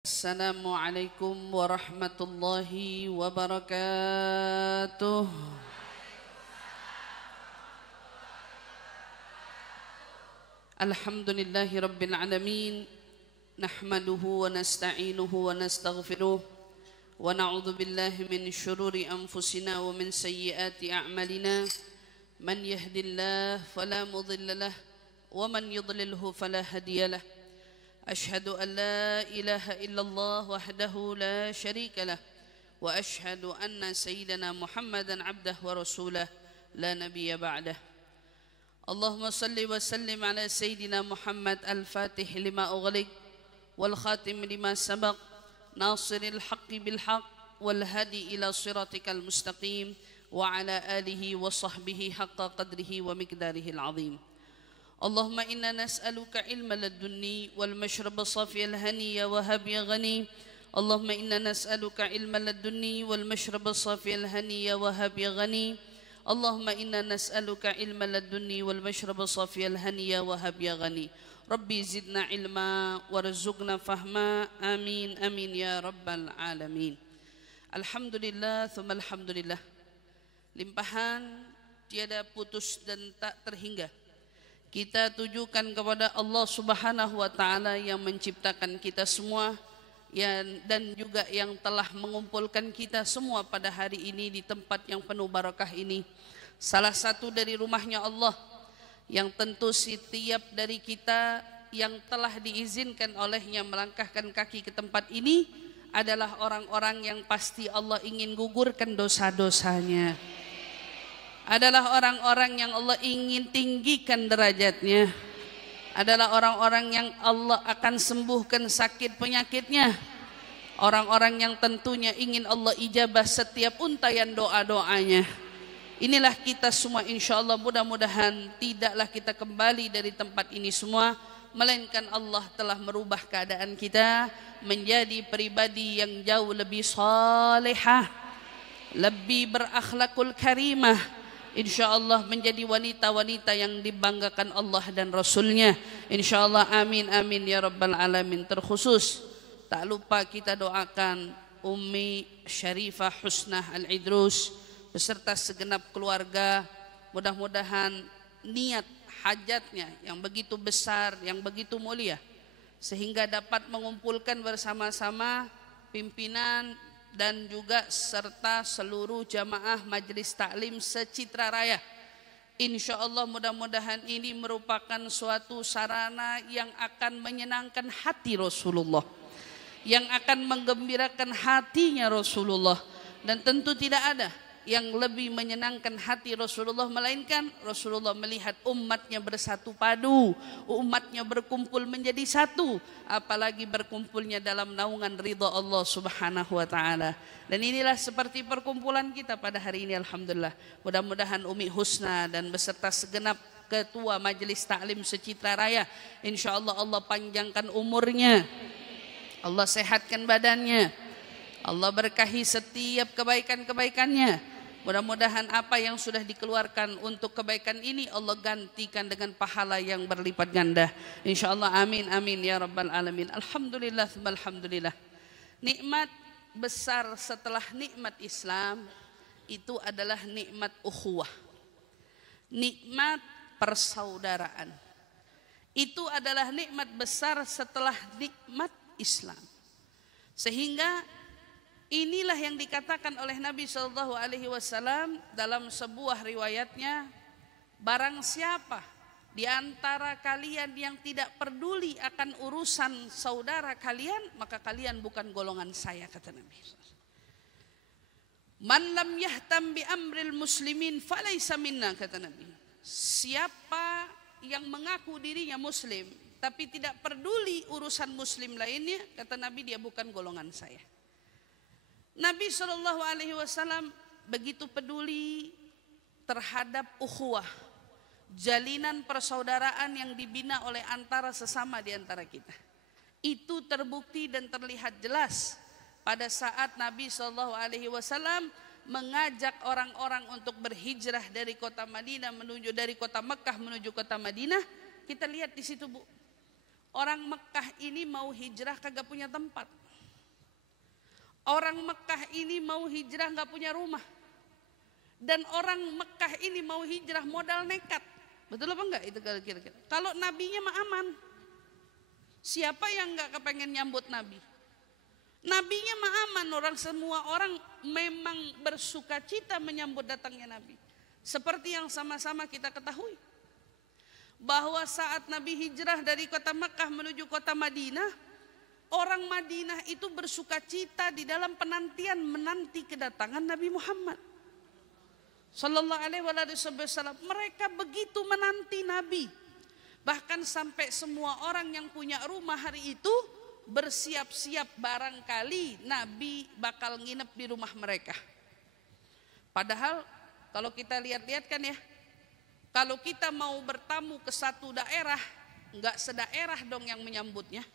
Assalamualaikum warahmatullahi wabarakatuh. Alhamdulillahi rabbil alamin. Nahmaduhu wa nasta'inuhu wa nastaghfiruh. Wa na'udzu billahi min syururi anfusina wa min sayyiati a'malina. Man yahdihillahu fala mudilla lahu wa man yudlilhu fala hadiya lahu. أشهد أن لا إله إلا الله وحده لا شريك له وأشهد أن سيدنا محمدا عبده ورسوله لا نبي بعده. اللهم صل وسلم على سيدنا محمد الفاتح لما أغلق والخاتم لما سبق ناصر الحق بالحق والهدي إلى صراطك المستقيم وعلى آله وصحبه حق قدره ومقداره العظيم. اللهم إنا نسألك علم لدني والمشرب صافي الهني وهب يا غني. اللهم إنا نسألك علم لدني والمشرب صافي الهني وهب يا غني. اللهم إنا نسألك علم لدني والمشرب صافي الهني وهب يا غني. ربي زدنا علما وارزقنا فهما. آمين آمين يا رب العالمين. Alhamdulillah thumma alhamdulillah. Limpahan tiada putus dan tak terhingga kita tujukan kepada Allah Subhanahu wa taala yang menciptakan kita semua dan juga yang telah mengumpulkan kita semua pada hari ini di tempat yang penuh barakah ini. Salah satu dari rumahnya Allah yang tentu setiap dari kita yang telah diizinkan olehnya melangkahkan kaki ke tempat ini adalah orang-orang yang pasti Allah ingin gugurkan dosa-dosanya. Adalah orang-orang yang Allah ingin tinggikan derajatnya. Adalah orang-orang yang Allah akan sembuhkan sakit penyakitnya. Orang-orang yang tentunya ingin Allah ijabah setiap untayan doa-doanya. Inilah kita semua, insya Allah mudah-mudahan tidaklah kita kembali dari tempat ini semua, melainkan Allah telah merubah keadaan kita menjadi pribadi yang jauh lebih salihah, lebih berakhlakul karimah. InsyaAllah menjadi wanita-wanita yang dibanggakan Allah dan Rasulnya. InsyaAllah amin amin ya rabbal alamin. Terkhusus tak lupa kita doakan Ummi Syarifah Husnah Al-Idrus beserta segenap keluarga. Mudah-mudahan niat hajatnya yang begitu besar, yang begitu mulia, sehingga dapat mengumpulkan bersama-sama pimpinan dan juga serta seluruh jamaah Majelis Taklim se-Citra Raya. Insya Allah mudah-mudahan ini merupakan suatu sarana yang akan menyenangkan hati Rasulullah, yang akan menggembirakan hatinya Rasulullah. Dan tentu tidak ada yang lebih menyenangkan hati Rasulullah melainkan Rasulullah melihat umatnya bersatu padu, umatnya berkumpul menjadi satu, apalagi berkumpulnya dalam naungan ridha Allah Subhanahu wa taala. Dan inilah seperti perkumpulan kita pada hari ini, alhamdulillah. Mudah-mudahan Umi Husna dan beserta segenap ketua Majelis Taklim se-Citra Raya, insyaallah Allah panjangkan umurnya, Allah sehatkan badannya, Allah berkahi setiap kebaikan-kebaikannya. Mudah-mudahan apa yang sudah dikeluarkan untuk kebaikan ini Allah gantikan dengan pahala yang berlipat ganda. InsyaAllah amin amin ya rabbal alamin. Alhamdulillah alhamdulillah. Nikmat besar setelah nikmat Islam itu adalah nikmat ukhuwah, nikmat persaudaraan. Itu adalah nikmat besar setelah nikmat Islam. Sehingga inilah yang dikatakan oleh Nabi SAW dalam sebuah riwayatnya, barang siapa di antara kalian yang tidak peduli akan urusan saudara kalian, maka kalian bukan golongan saya, kata Nabi. Man lam yahtam bi amril muslimin falaysa minna, kata Nabi. Siapa yang mengaku dirinya muslim tapi tidak peduli urusan muslim lainnya, kata Nabi, dia bukan golongan saya. Nabi SAW begitu peduli terhadap ukhuwah, jalinan persaudaraan yang dibina oleh antara sesama di antara kita. Itu terbukti dan terlihat jelas pada saat Nabi SAW mengajak orang-orang untuk berhijrah dari kota Madinah dari kota Mekah menuju kota Madinah. Kita lihat di situ, Bu. Orang Mekah ini mau hijrah kagak punya tempat. Orang Mekah ini mau hijrah nggak punya rumah. Dan orang Mekah ini mau hijrah modal nekat. Betul apa enggak itu kira-kira? Kalau nabinya mah aman. Siapa yang nggak kepengen nyambut nabi? Nabinya mah aman, semua orang memang bersuka cita menyambut datangnya nabi. Seperti yang sama-sama kita ketahui. Bahwa saat Nabi hijrah dari kota Mekah menuju kota Madinah, orang Madinah itu bersuka cita di dalam penantian menanti kedatangan Nabi Muhammad Sallallahu alaihi wasallam. Mereka begitu menanti Nabi. Bahkan sampai semua orang yang punya rumah hari itu bersiap-siap barangkali Nabi bakal nginep di rumah mereka. Padahal kalau kita lihat-lihat kan ya, kalau kita mau bertamu ke satu daerah, enggak sedaerah dong yang menyambutnya.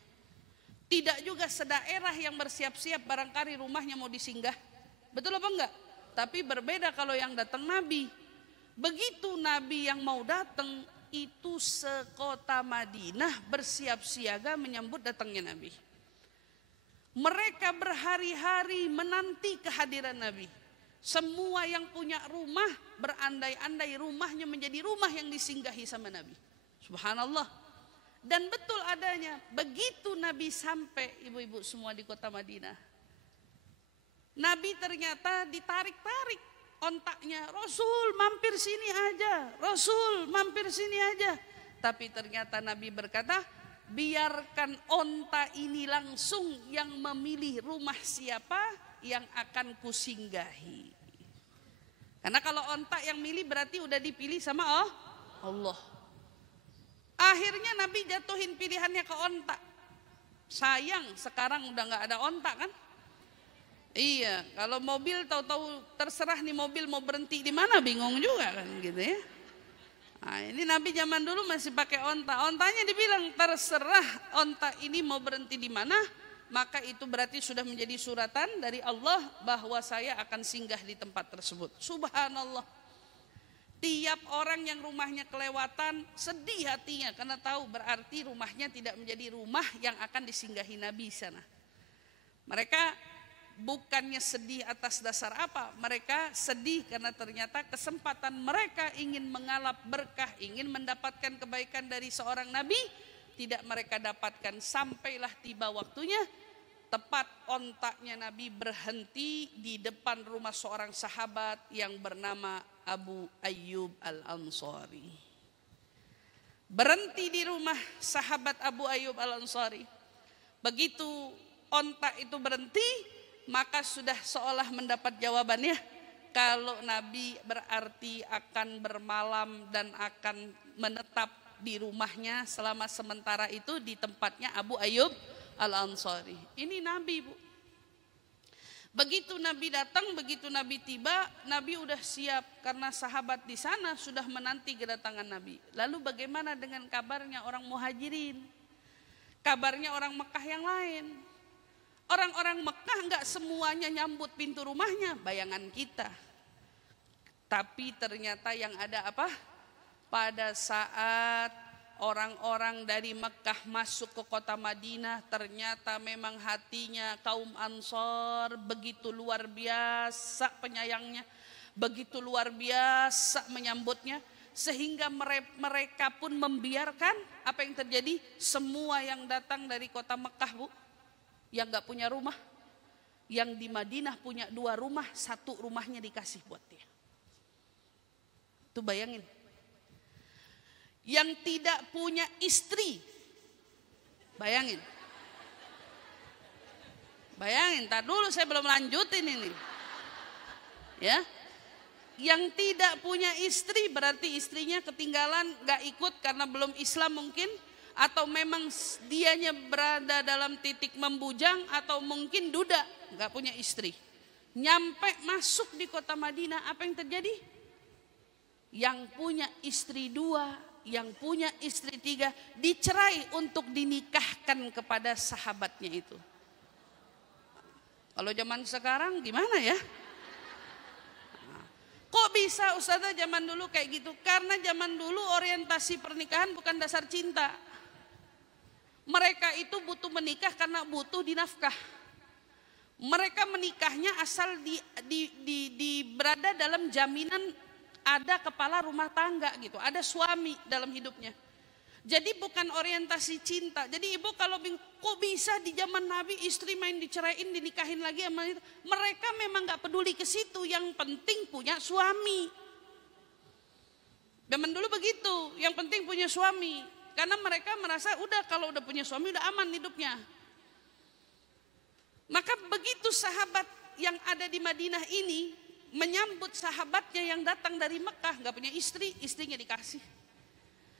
Tidak juga sedaerah yang bersiap-siap barangkali rumahnya mau disinggah. Betul apa enggak? Tapi berbeda kalau yang datang Nabi. Begitu Nabi yang mau datang, itu sekota Madinah bersiap siaga menyambut datangnya Nabi. Mereka berhari-hari menanti kehadiran Nabi. Semua yang punya rumah berandai-andai rumahnya menjadi rumah yang disinggahi sama Nabi. Subhanallah. Dan betul adanya, begitu Nabi sampai ibu-ibu semua di kota Madinah, Nabi ternyata ditarik-tarik ontaknya. Rasul mampir sini aja, Rasul mampir sini aja. Tapi ternyata Nabi berkata, biarkan onta ini langsung yang memilih rumah siapa yang akan kusinggahi. Karena kalau onta yang milih berarti udah dipilih sama Allah. Akhirnya Nabi jatuhin pilihannya ke onta. Sayang sekarang udah gak ada onta kan? Iya, kalau mobil tahu-tahu terserah nih mobil mau berhenti di mana bingung juga kan gitu ya. Nah, ini Nabi zaman dulu masih pakai onta. Ontanya dibilang terserah onta ini mau berhenti di mana, maka itu berarti sudah menjadi suratan dari Allah bahwa saya akan singgah di tempat tersebut. Subhanallah. Tiap orang yang rumahnya kelewatan sedih hatinya karena tahu berarti rumahnya tidak menjadi rumah yang akan disinggahi Nabi sana. Mereka bukannya sedih atas dasar apa, mereka sedih karena ternyata kesempatan mereka ingin mengalap berkah, ingin mendapatkan kebaikan dari seorang Nabi, tidak mereka dapatkan. Sampailah tiba waktunya, tepat ontaknya Nabi berhenti di depan rumah seorang sahabat yang bernama Abu Ayyub Al-Ansari. Berhenti di rumah sahabat Abu Ayyub Al-Ansari. Begitu ontak itu berhenti, maka sudah seolah mendapat jawabannya. Kalau Nabi berarti akan bermalam dan akan menetap di rumahnya selama sementara itu di tempatnya Abu Ayyub Al-Ansari. Ini Nabi, Bu. Begitu Nabi datang, begitu Nabi tiba, Nabi udah siap karena sahabat di sana sudah menanti kedatangan Nabi. Lalu bagaimana dengan kabarnya orang Muhajirin? Kabarnya orang Mekah yang lain? Orang-orang Mekah enggak semuanya nyambut pintu rumahnya, bayangan kita. Tapi ternyata yang ada apa? Pada saat orang-orang dari Mekah masuk ke kota Madinah, ternyata memang hatinya kaum Ansor begitu luar biasa penyayangnya, begitu luar biasa menyambutnya, sehingga mereka pun membiarkan apa yang terjadi. Semua yang datang dari kota Mekah, Bu, yang gak punya rumah, yang di Madinah punya 2 rumah, 1 rumahnya dikasih buat dia. Tuh bayangin. Yang tidak punya istri, bayangin. Bayangin, tar dulu saya belum lanjutin ini. Ya, yang tidak punya istri berarti istrinya ketinggalan, gak ikut karena belum Islam mungkin, atau memang dianya berada dalam titik membujang, atau mungkin duda, gak punya istri. Nyampe masuk di kota Madinah, apa yang terjadi? Yang punya istri 2, yang punya istri 3 dicerai untuk dinikahkan kepada sahabatnya itu. Kalau zaman sekarang gimana ya? Kok bisa Ustazah zaman dulu kayak gitu? Karena zaman dulu orientasi pernikahan bukan dasar cinta. Mereka itu butuh menikah karena butuh dinafkah. Mereka menikahnya asal berada dalam jaminan ada kepala rumah tangga gitu, ada suami dalam hidupnya. Jadi bukan orientasi cinta. Jadi ibu kalau bingung, kok bisa di zaman Nabi istri main diceraiin, dinikahin lagi sama itu. Mereka memang gak peduli ke situ, yang penting punya suami. Zaman dulu begitu, yang penting punya suami. Karena mereka merasa udah kalau udah punya suami udah aman hidupnya. Maka begitu sahabat yang ada di Madinah ini menyambut sahabatnya yang datang dari Mekah, gak punya istri, istrinya dikasih.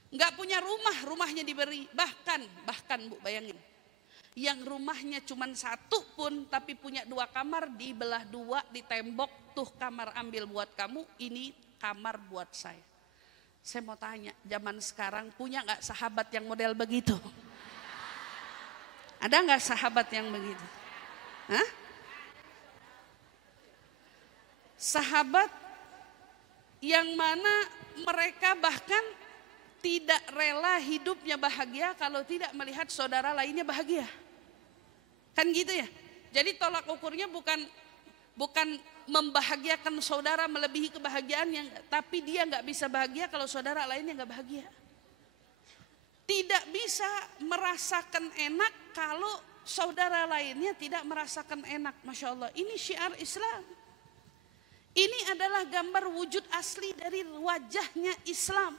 Gak punya rumah, rumahnya diberi. Bahkan Bu bayangin, yang rumahnya cuma satu pun tapi punya 2 kamar, dibelah 2 di tembok, tuh kamar ambil buat kamu, ini kamar buat saya. Saya mau tanya, zaman sekarang punya gak sahabat yang model begitu? Ada gak sahabat yang begitu? Hah? Sahabat yang mana mereka bahkan tidak rela hidupnya bahagia kalau tidak melihat saudara lainnya bahagia. Kan gitu ya. Jadi tolak ukurnya bukan membahagiakan saudara melebihi kebahagiaannya, tapi dia nggak bisa bahagia kalau saudara lainnya nggak bahagia. Tidak bisa merasakan enak kalau saudara lainnya tidak merasakan enak. Masya Allah, ini syiar Islam. Ini adalah gambar wujud asli dari wajahnya Islam.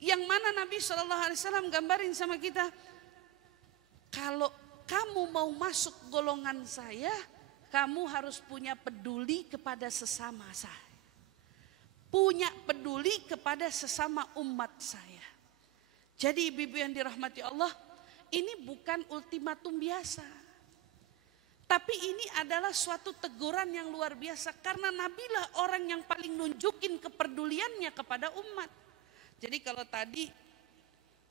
Yang mana Nabi SAW gambarin sama kita, kalau kamu mau masuk golongan saya, kamu harus punya peduli kepada sesama saya. Punya peduli kepada sesama umat saya. Jadi ibu-ibu yang dirahmati Allah, ini bukan ultimatum biasa. Tapi ini adalah suatu teguran yang luar biasa. Karena Nabi lah orang yang paling nunjukin kepeduliannya kepada umat. Jadi kalau tadi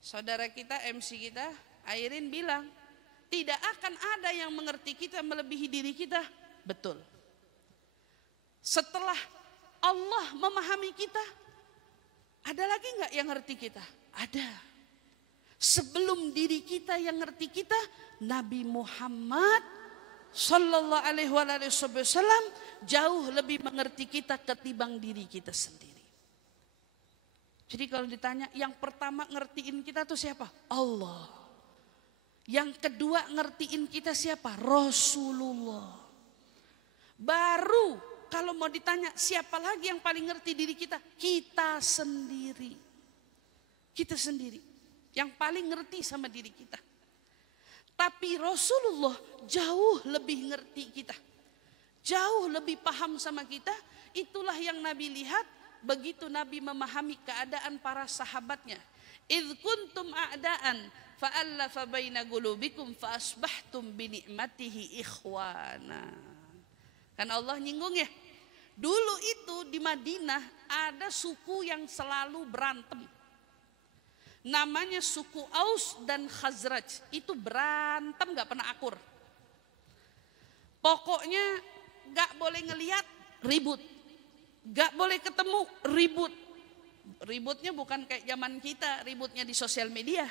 saudara kita, MC kita, Airin bilang, tidak akan ada yang mengerti kita melebihi diri kita. Betul. Setelah Allah memahami kita, ada lagi gak yang ngerti kita? Ada. Sebelum diri kita yang ngerti kita, Nabi Muhammad Sallallahu Alaihi Wasallam jauh lebih mengerti kita ketimbang diri kita sendiri. Jadi kalau ditanya yang pertama ngertiin kita tuh siapa? Allah. Yang kedua ngertiin kita siapa? Rasulullah. Baru kalau mau ditanya siapa lagi yang paling ngerti diri kita? Kita sendiri. Kita sendiri. Yang paling ngerti sama diri kita. Tapi Rasulullah jauh lebih ngerti kita. Jauh lebih paham sama kita. Itulah yang Nabi lihat. Begitu Nabi memahami keadaan para sahabatnya. Idh kuntum a'daan fa'allafa baina qulubikum fa asbahtum bi ni'matihi ikhwana. Kan Allah nyinggung ya. Dulu itu di Madinah ada suku yang selalu berantem. Namanya suku Aus dan Khazraj. Itu berantem gak pernah akur. Pokoknya gak boleh ngelihat ribut. Gak boleh ketemu, ribut. Ributnya bukan kayak zaman kita, ributnya di sosial media.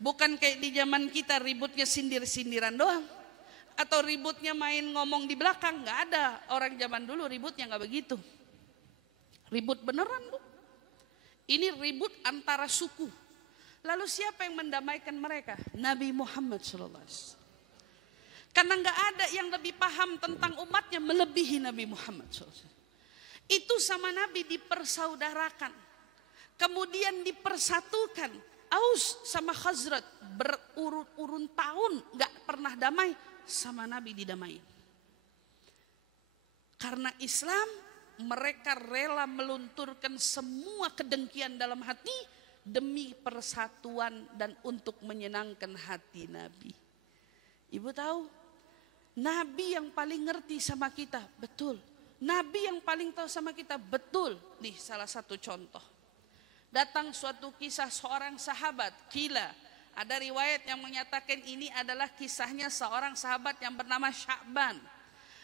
Bukan kayak di zaman kita, ributnya sindir-sindiran doang. Atau ributnya main ngomong di belakang, gak ada. Orang zaman dulu ributnya gak begitu. Ribut beneran Bu. Ini ribut antara suku. Lalu siapa yang mendamaikan mereka? Nabi Muhammad SAW. Karena gak ada yang lebih paham tentang umatnya melebihi Nabi Muhammad SAW. Itu sama Nabi dipersaudarakan. Kemudian dipersatukan. Aus sama Khazraj berurut-urut tahun gak pernah damai. Sama Nabi didamai. Karena Islam, mereka rela melunturkan semua kedengkian dalam hati demi persatuan dan untuk menyenangkan hati Nabi. Ibu tahu, Nabi yang paling ngerti sama kita, betul. Nabi yang paling tahu sama kita, betul. Nih salah satu contoh. Datang suatu kisah seorang sahabat, Kila. Ada riwayat yang menyatakan ini adalah kisahnya seorang sahabat yang bernama Sya'ban.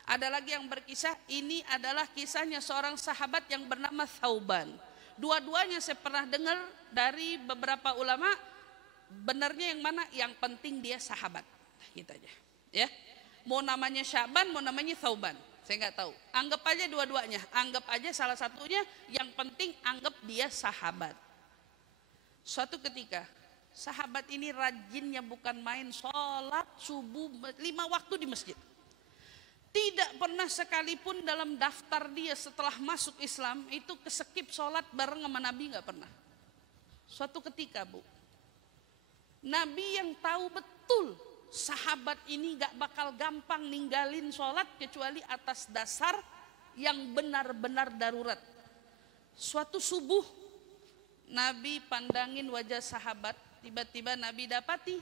Ada lagi yang berkisah ini adalah kisahnya seorang sahabat yang bernama Thauban. Dua-duanya saya pernah dengar dari beberapa ulama. Benarnya yang mana? Yang penting dia sahabat. Gitu aja. Ya. Mau namanya Sya'ban, mau namanya Thauban. Saya nggak tahu. Anggap aja dua-duanya. Anggap aja salah satunya. Yang penting anggap dia sahabat. Suatu ketika sahabat ini rajinnya bukan main, sholat subuh 5 waktu di masjid. Tidak pernah sekalipun dalam daftar dia setelah masuk Islam itu keskip sholat bareng sama Nabi, nggak pernah. Suatu ketika Bu, Nabi yang tahu betul sahabat ini gak bakal gampang ninggalin sholat kecuali atas dasar yang benar-benar darurat. Suatu subuh Nabi pandangin wajah sahabat, tiba-tiba Nabi dapati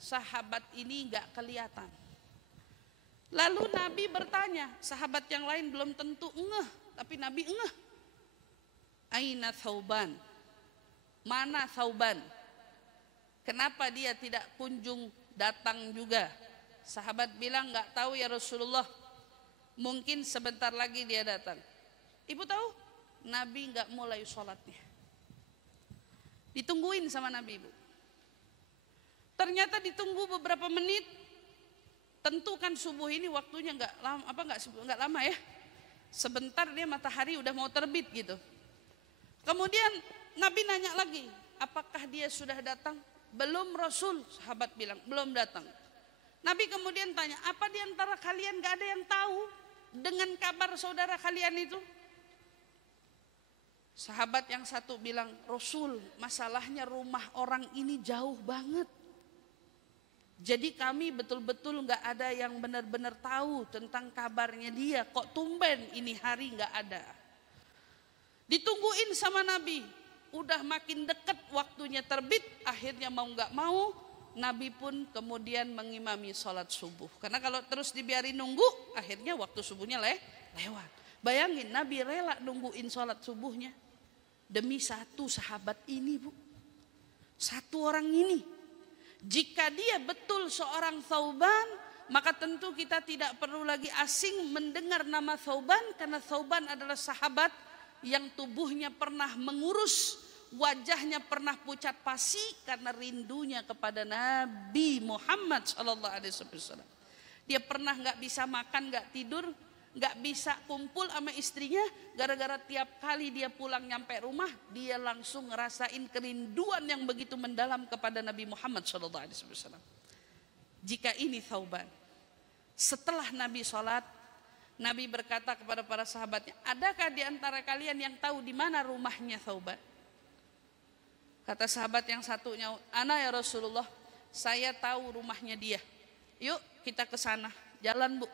sahabat ini gak kelihatan. Lalu Nabi bertanya, sahabat yang lain belum tentu ngeh, tapi Nabi ngeh. Aina Thauban? Mana Thauban? Kenapa dia tidak kunjung datang juga? Sahabat bilang, nggak tahu ya Rasulullah. Mungkin sebentar lagi dia datang. Ibu tahu? Nabi nggak mulai sholatnya. Ditungguin sama Nabi, Ibu. Ternyata ditunggu beberapa menit. Tentu kan subuh ini waktunya nggak lama ya. Sebentar dia matahari udah mau terbit gitu. Kemudian Nabi nanya lagi, apakah dia sudah datang? Belum Rasul, sahabat bilang, belum datang. Nabi kemudian tanya, apa di antara kalian gak ada yang tahu dengan kabar saudara kalian itu? Sahabat yang satu bilang, Rasul, masalahnya rumah orang ini jauh banget. Jadi kami betul-betul gak ada yang benar-benar tahu tentang kabarnya dia. Kok tumben ini hari gak ada. Ditungguin sama Nabi. Udah makin dekat waktunya terbit. Akhirnya mau gak mau Nabi pun kemudian mengimami sholat subuh. Karena kalau terus dibiarin nunggu, akhirnya waktu subuhnya lewat. Bayangin Nabi rela nungguin sholat subuhnya. Demi satu sahabat ini Bu. Satu orang ini. Jika dia betul seorang Thauban, maka tentu kita tidak perlu lagi asing mendengar nama Thauban. Karena Thauban adalah sahabat yang tubuhnya pernah mengurus, wajahnya pernah pucat pasi karena rindunya kepada Nabi Muhammad SAW. Dia pernah gak bisa makan, gak tidur, gak bisa kumpul sama istrinya. Gara-gara tiap kali dia pulang nyampe rumah, dia langsung ngerasain kerinduan yang begitu mendalam kepada Nabi Muhammad SAW. Jika ini Thauban, setelah Nabi sholat, Nabi berkata kepada para sahabatnya, adakah di antara kalian yang tahu di mana rumahnya Thauban? Kata sahabat yang satunya, ana ya Rasulullah, saya tahu rumahnya dia. Yuk kita ke sana, jalan Bu.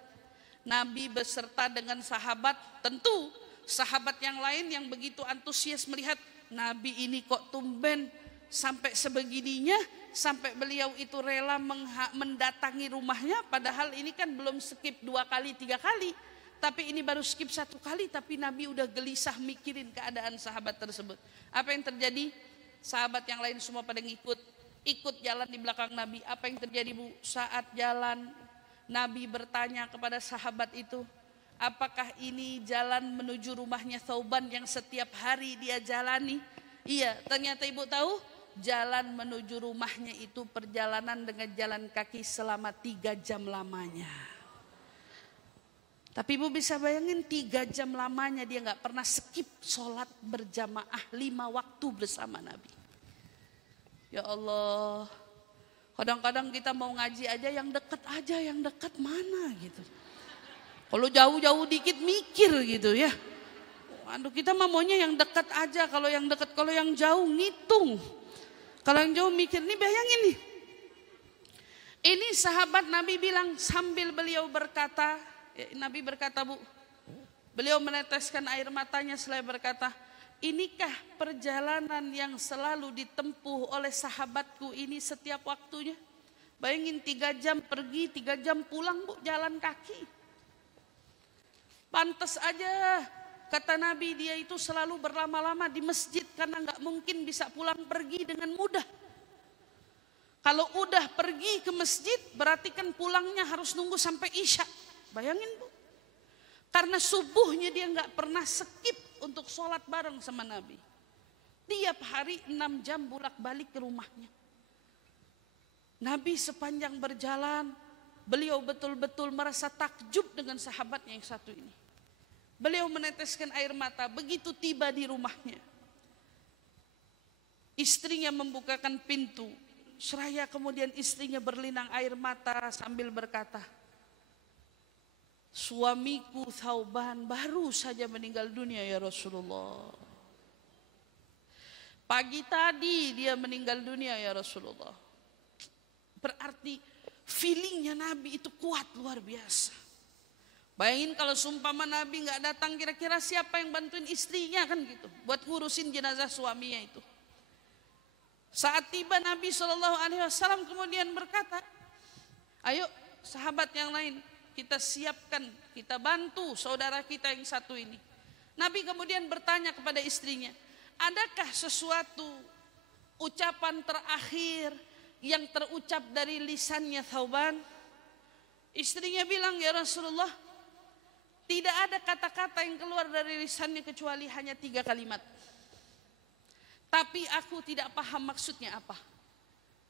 Nabi beserta dengan sahabat, tentu sahabat yang lain yang begitu antusias melihat Nabi ini kok tumben sampai sebegininya, sampai beliau itu rela mendatangi rumahnya. Padahal ini kan belum skip 2 kali 3 kali, tapi ini baru skip 1 kali. Tapi Nabi udah gelisah mikirin keadaan sahabat tersebut. Apa yang terjadi? Sahabat yang lain semua pada ikut jalan di belakang Nabi. Apa yang terjadi Bu? Saat jalan Nabi bertanya kepada sahabat itu, apakah ini jalan menuju rumahnya Thauban yang setiap hari dia jalani? Iya, ternyata Ibu tahu, jalan menuju rumahnya itu perjalanan dengan jalan kaki selama 3 jam lamanya. Tapi Ibu bisa bayangin 3 jam lamanya dia gak pernah skip sholat berjamaah 5 waktu bersama Nabi. Ya Allah, kadang-kadang kita mau ngaji aja yang dekat mana gitu. Kalau jauh-jauh dikit mikir gitu ya. Aduh, kita mah maunya yang dekat aja, kalau yang dekat, kalau yang jauh ngitung. Kalau yang jauh mikir, nih bayangin nih. Ini sahabat Nabi bilang sambil beliau berkata, Nabi berkata Bu, beliau meneteskan air matanya selaya berkata, inikah perjalanan yang selalu ditempuh oleh sahabatku ini setiap waktunya? Bayangin 3 jam pergi, 3 jam pulang Bu, jalan kaki. Pantes aja kata Nabi dia itu selalu berlama-lama di masjid karena gak mungkin bisa pulang pergi dengan mudah. Kalau udah pergi ke masjid berarti kan pulangnya harus nunggu sampai Isya. Bayangin Bu. Karena subuhnya dia gak pernah skip untuk sholat bareng sama Nabi. Tiap hari 6 jam bolak-balik ke rumahnya. Nabi sepanjang berjalan beliau betul-betul merasa takjub dengan sahabatnya yang satu ini. Beliau meneteskan air mata begitu tiba di rumahnya. Istrinya membukakan pintu. Seraya kemudian istrinya berlinang air mata sambil berkata, suamiku Thauban baru saja meninggal dunia ya Rasulullah. Pagi tadi dia meninggal dunia ya Rasulullah. Berarti feelingnya Nabi itu kuat luar biasa. Bayangin kalau sumpama Nabi nggak datang, kira-kira siapa yang bantuin istrinya kan gitu, buat ngurusin jenazah suaminya itu. Saat tiba Nabi SAW kemudian berkata, ayo sahabat yang lain kita siapkan, kita bantu saudara kita yang satu ini. Nabi kemudian bertanya kepada istrinya, adakah sesuatu ucapan terakhir yang terucap dari lisannya Thauban? Istrinya bilang, ya Rasulullah, tidak ada kata-kata yang keluar dari lisannya kecuali hanya 3 kalimat. Tapi aku tidak paham maksudnya apa.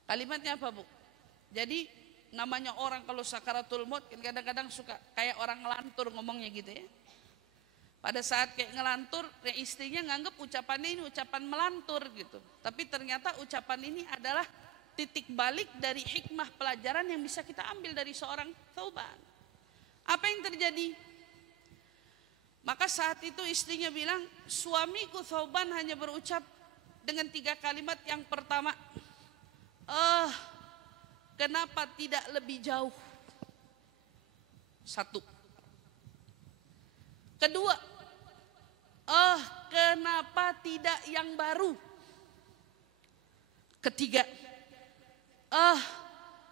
Kalimatnya apa, Bu? Jadi namanya orang kalau sakaratul maut kadang-kadang suka kayak orang ngelantur ngomongnya gitu ya. Pada saat kayak ngelantur, ya istrinya nganggep ucapannya ini ucapan melantur gitu. Tapi ternyata ucapan ini adalah titik balik dari hikmah pelajaran yang bisa kita ambil dari seorang Thauban. Apa yang terjadi? Maka saat itu istrinya bilang, suamiku Thauban hanya berucap dengan 3 kalimat. Yang pertama, kenapa tidak lebih jauh? 1. Kedua, kenapa tidak yang baru? Ketiga,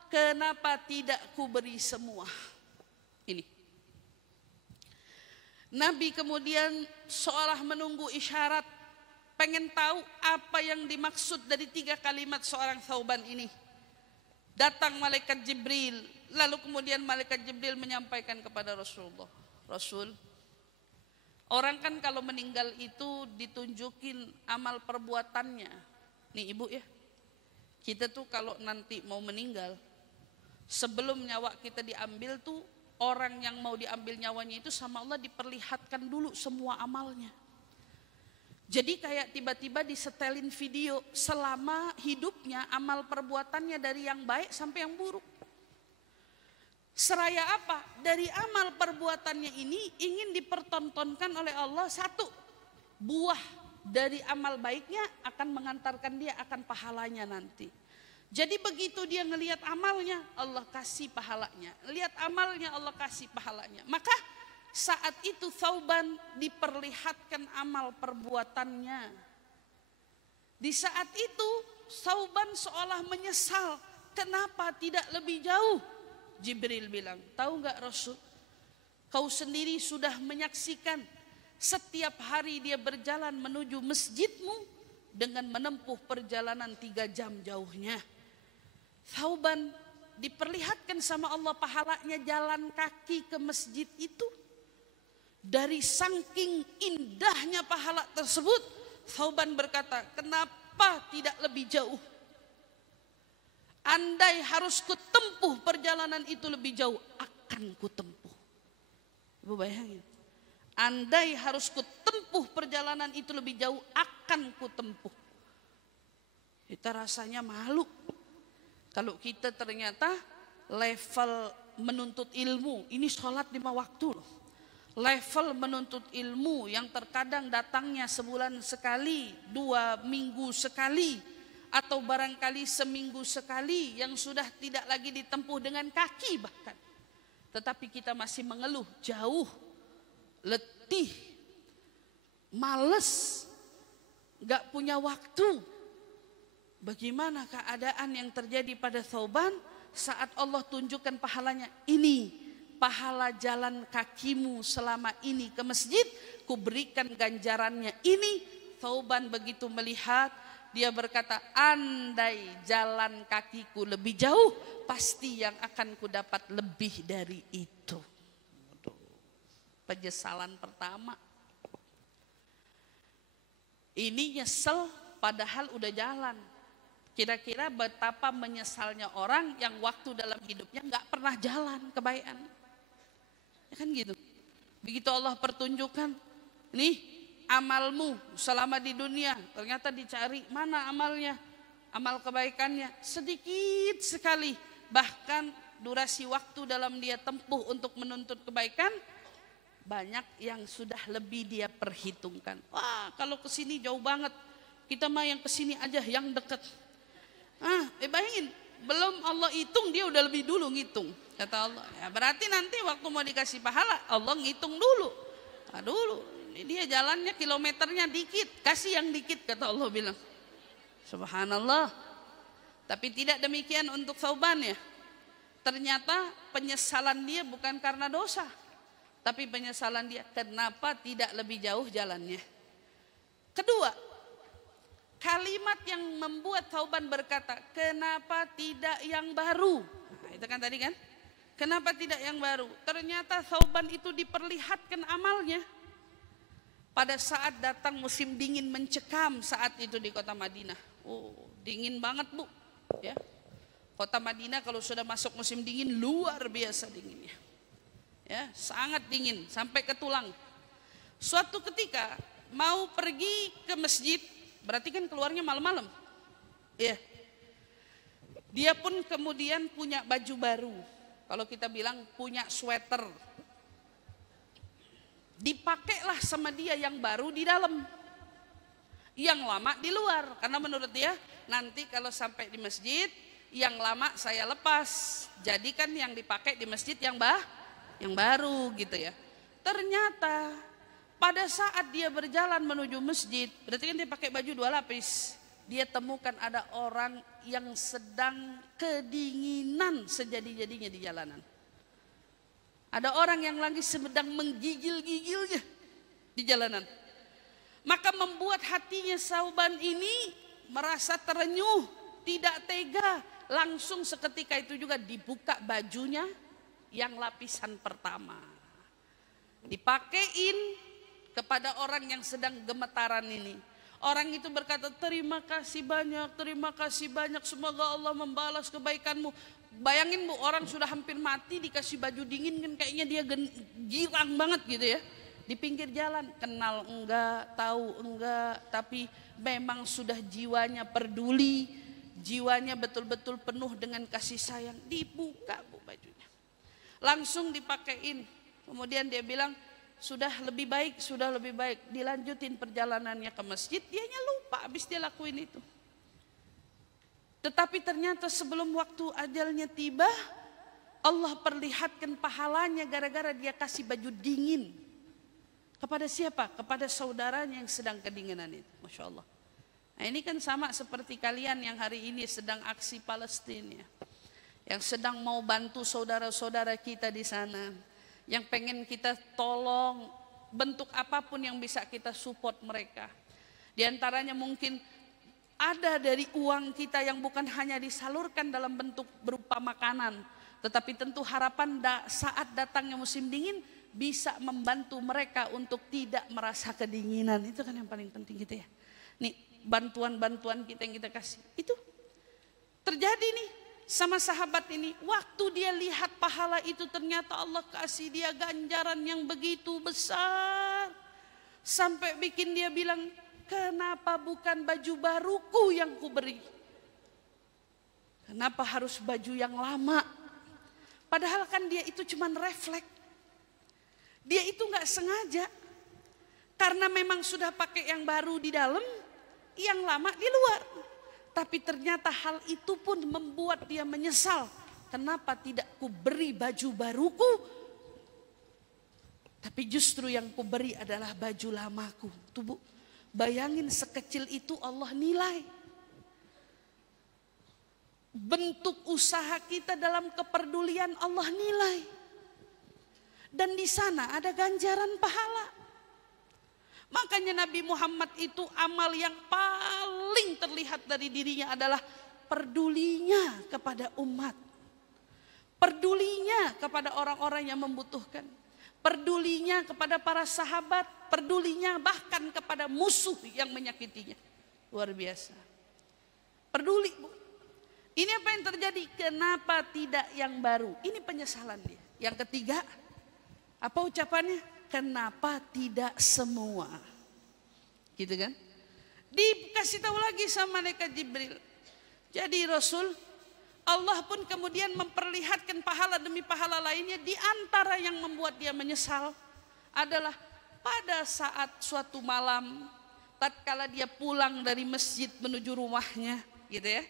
kenapa tidak ku beri semua? Ini. Nabi kemudian seolah menunggu isyarat, pengen tahu apa yang dimaksud dari 3 kalimat seorang Thauban ini. Datang malaikat Jibril, lalu kemudian malaikat Jibril menyampaikan kepada Rasulullah, Rasul, orang kan kalau meninggal itu ditunjukin amal perbuatannya. Nih ibu ya, kita tuh kalau nanti mau meninggal, sebelum nyawa kita diambil tuh, orang yang mau diambil nyawanya itu sama Allah diperlihatkan dulu semua amalnya. Jadi kayak tiba-tiba disetelin video selama hidupnya amal perbuatannya dari yang baik sampai yang buruk. Seraya apa? Dari amal perbuatannya ini ingin dipertontonkan oleh Allah, 1, buah dari amal baiknya akan mengantarkan dia akan pahalanya nanti. Jadi begitu dia ngelihat amalnya, Allah kasih pahalanya. Lihat amalnya, Allah kasih pahalanya. Maka saat itu Thauban diperlihatkan amal perbuatannya. Di saat itu Thauban seolah menyesal, kenapa tidak lebih jauh? Jibril bilang, tahu enggak Rasul, kau sendiri sudah menyaksikan setiap hari dia berjalan menuju masjidmu dengan menempuh perjalanan 3 jam jauhnya. Thauban diperlihatkan sama Allah pahalanya jalan kaki ke masjid itu. Dari saking indahnya pahala tersebut, Thauban berkata, kenapa tidak lebih jauh? Andai harus kutempuh perjalanan itu lebih jauh, akan kutempuh. Ibu bayangin, andai harus kutempuh perjalanan itu lebih jauh, akan kutempuh. Kita rasanya malu kalau kita ternyata level menuntut ilmu, ini sholat 5 waktu loh. Level menuntut ilmu yang terkadang datangnya sebulan sekali, 2 minggu sekali, atau barangkali seminggu sekali, yang sudah tidak lagi ditempuh dengan kaki bahkan. Tetapi kita masih mengeluh, jauh, letih, males, gak punya waktu. Bagaimana keadaan yang terjadi pada Thauban saat Allah tunjukkan pahalanya? Ini pahala jalan kakimu selama ini ke masjid, kuberikan ganjarannya ini. Thauban begitu melihat, dia berkata, andai jalan kakiku lebih jauh, pasti yang akan kudapat lebih dari itu. Penyesalan pertama. Ini nyesel padahal udah jalan. Kira-kira betapa menyesalnya orang yang waktu dalam hidupnya nggak pernah jalan kebaikan. Ya kan gitu. Begitu Allah pertunjukkan, nih amalmu selama di dunia, ternyata dicari mana amalnya, amal kebaikannya sedikit sekali. Bahkan durasi waktu dalam dia tempuh untuk menuntut kebaikan, banyak yang sudah lebih dia perhitungkan. Wah, kalau kesini jauh banget, kita mah yang kesini aja yang deket. Bayangin, belum Allah hitung dia udah lebih dulu ngitung. Kata Allah, ya berarti nanti waktu mau dikasih pahala Allah ngitung dulu. Ini dia jalannya kilometernya dikit, kasih yang dikit kata Allah bilang. Subhanallah. Tapi tidak demikian untuk Thauban ya. Ternyata penyesalan dia bukan karena dosa, tapi penyesalan dia kenapa tidak lebih jauh jalannya. Kedua, kalimat yang membuat Thauban berkata, kenapa tidak yang baru? Nah, itu kan tadi kan, kenapa tidak yang baru? Ternyata Thauban itu diperlihatkan amalnya. Pada saat datang musim dingin mencekam saat itu di kota Madinah. Dingin banget bu. Ya. Kota Madinah kalau sudah masuk musim dingin luar biasa dinginnya. Ya, sangat dingin sampai ke tulang. Suatu ketika mau pergi ke masjid, berarti kan keluarnya malam-malam. Ya. Dia pun kemudian punya baju baru. Kalau kita bilang punya sweater. Dipakailah sama dia yang baru di dalam. Yang lama di luar. Karena menurut dia nanti kalau sampai di masjid, yang lama saya lepas. Jadi kan yang dipakai di masjid yang baru gitu ya. Ternyata pada saat dia berjalan menuju masjid, berarti kan dia pakai baju 2 lapis. Dia temukan ada orang yang sedang kedinginan sejadi-jadinya di jalanan. Ada orang yang lagi sedang menggigil-gigilnya di jalanan. Maka membuat hatinya Thauban ini merasa terenyuh, tidak tega. Langsung seketika itu juga dibuka bajunya yang lapisan pertama. Dipakein kepada orang yang sedang gemetaran ini. Orang itu berkata, terima kasih banyak, semoga Allah membalas kebaikanmu. Bayangin bu, orang sudah hampir mati dikasih baju dingin kan kayaknya dia girang banget gitu ya. Di pinggir jalan, kenal enggak, tahu enggak, tapi memang sudah jiwanya peduli, jiwanya betul-betul penuh dengan kasih sayang. Dibuka bu bajunya, langsung dipakein. Kemudian dia bilang, sudah lebih baik. Dilanjutin perjalanannya ke masjid, dianya lupa habis dia lakuin itu. Tetapi ternyata sebelum waktu ajalnya tiba, Allah perlihatkan pahalanya gara-gara dia kasih baju dingin. Kepada siapa? Kepada saudaranya yang sedang kedinginan itu. Masya Allah. Nah ini kan sama seperti kalian yang hari ini sedang aksi Palestina. Yang sedang mau bantu saudara-saudara kita di sana. Yang pengen kita tolong, bentuk apapun yang bisa kita support mereka. Di antaranya mungkin ada dari uang kita yang bukan hanya disalurkan dalam bentuk berupa makanan. Tetapi tentu harapan saat datangnya musim dingin bisa membantu mereka untuk tidak merasa kedinginan. Itu kan yang paling penting gitu ya. Nih bantuan-bantuan kita yang kita kasih. Itu terjadi nih sama sahabat ini. Waktu dia lihat pahala itu ternyata Allah kasih dia ganjaran yang begitu besar. Sampai bikin dia bilang, kenapa bukan baju baruku yang kuberi? Kenapa harus baju yang lama? Padahal kan dia itu cuma refleks. Dia itu gak sengaja. Karena memang sudah pakai yang baru di dalam, yang lama di luar. Tapi ternyata hal itu pun membuat dia menyesal. Kenapa tidak kuberi baju baruku? Tapi justru yang kuberi adalah baju lamaku. Tuh bu, bayangin sekecil itu Allah nilai. Bentuk usaha kita dalam kepedulian Allah nilai. Dan di sana ada ganjaran pahala. Makanya Nabi Muhammad itu amal yang paling terlihat dari dirinya adalah pedulinya kepada umat. Pedulinya kepada orang-orang yang membutuhkan. Pedulinya kepada para sahabat. Pedulinya bahkan kepada musuh yang menyakitinya. Luar biasa. Peduli, Bu. Ini apa yang terjadi? Kenapa tidak yang baru? Ini penyesalan dia. Yang ketiga, apa ucapannya? Kenapa tidak semua? Gitu kan? Dikasih tahu lagi sama malaikat Jibril. Jadi Rasul, Allah pun kemudian memperlihatkan pahala demi pahala lainnya. Di antara yang membuat dia menyesal adalah pada saat suatu malam, tatkala dia pulang dari masjid menuju rumahnya, gitu ya,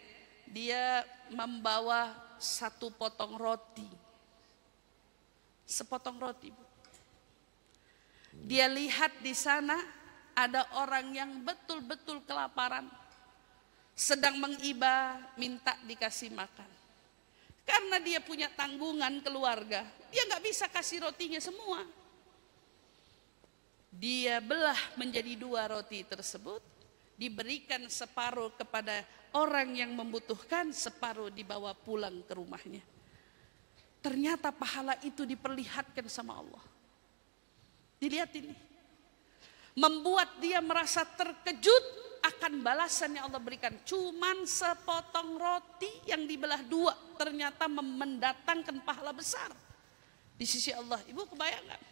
dia membawa satu potong roti, sepotong roti. Dia lihat di sana ada orang yang betul-betul kelaparan, sedang mengiba minta dikasih makan. Karena dia punya tanggungan keluarga, dia nggak bisa kasih rotinya semua. Dia belah menjadi 2 roti tersebut, diberikan separuh kepada orang yang membutuhkan, separuh dibawa pulang ke rumahnya. Ternyata pahala itu diperlihatkan sama Allah. Dilihat ini, membuat dia merasa terkejut akan balasan yang Allah berikan. Cuman sepotong roti yang dibelah 2 ternyata mendatangkan pahala besar di sisi Allah. Ibu kebayang gak?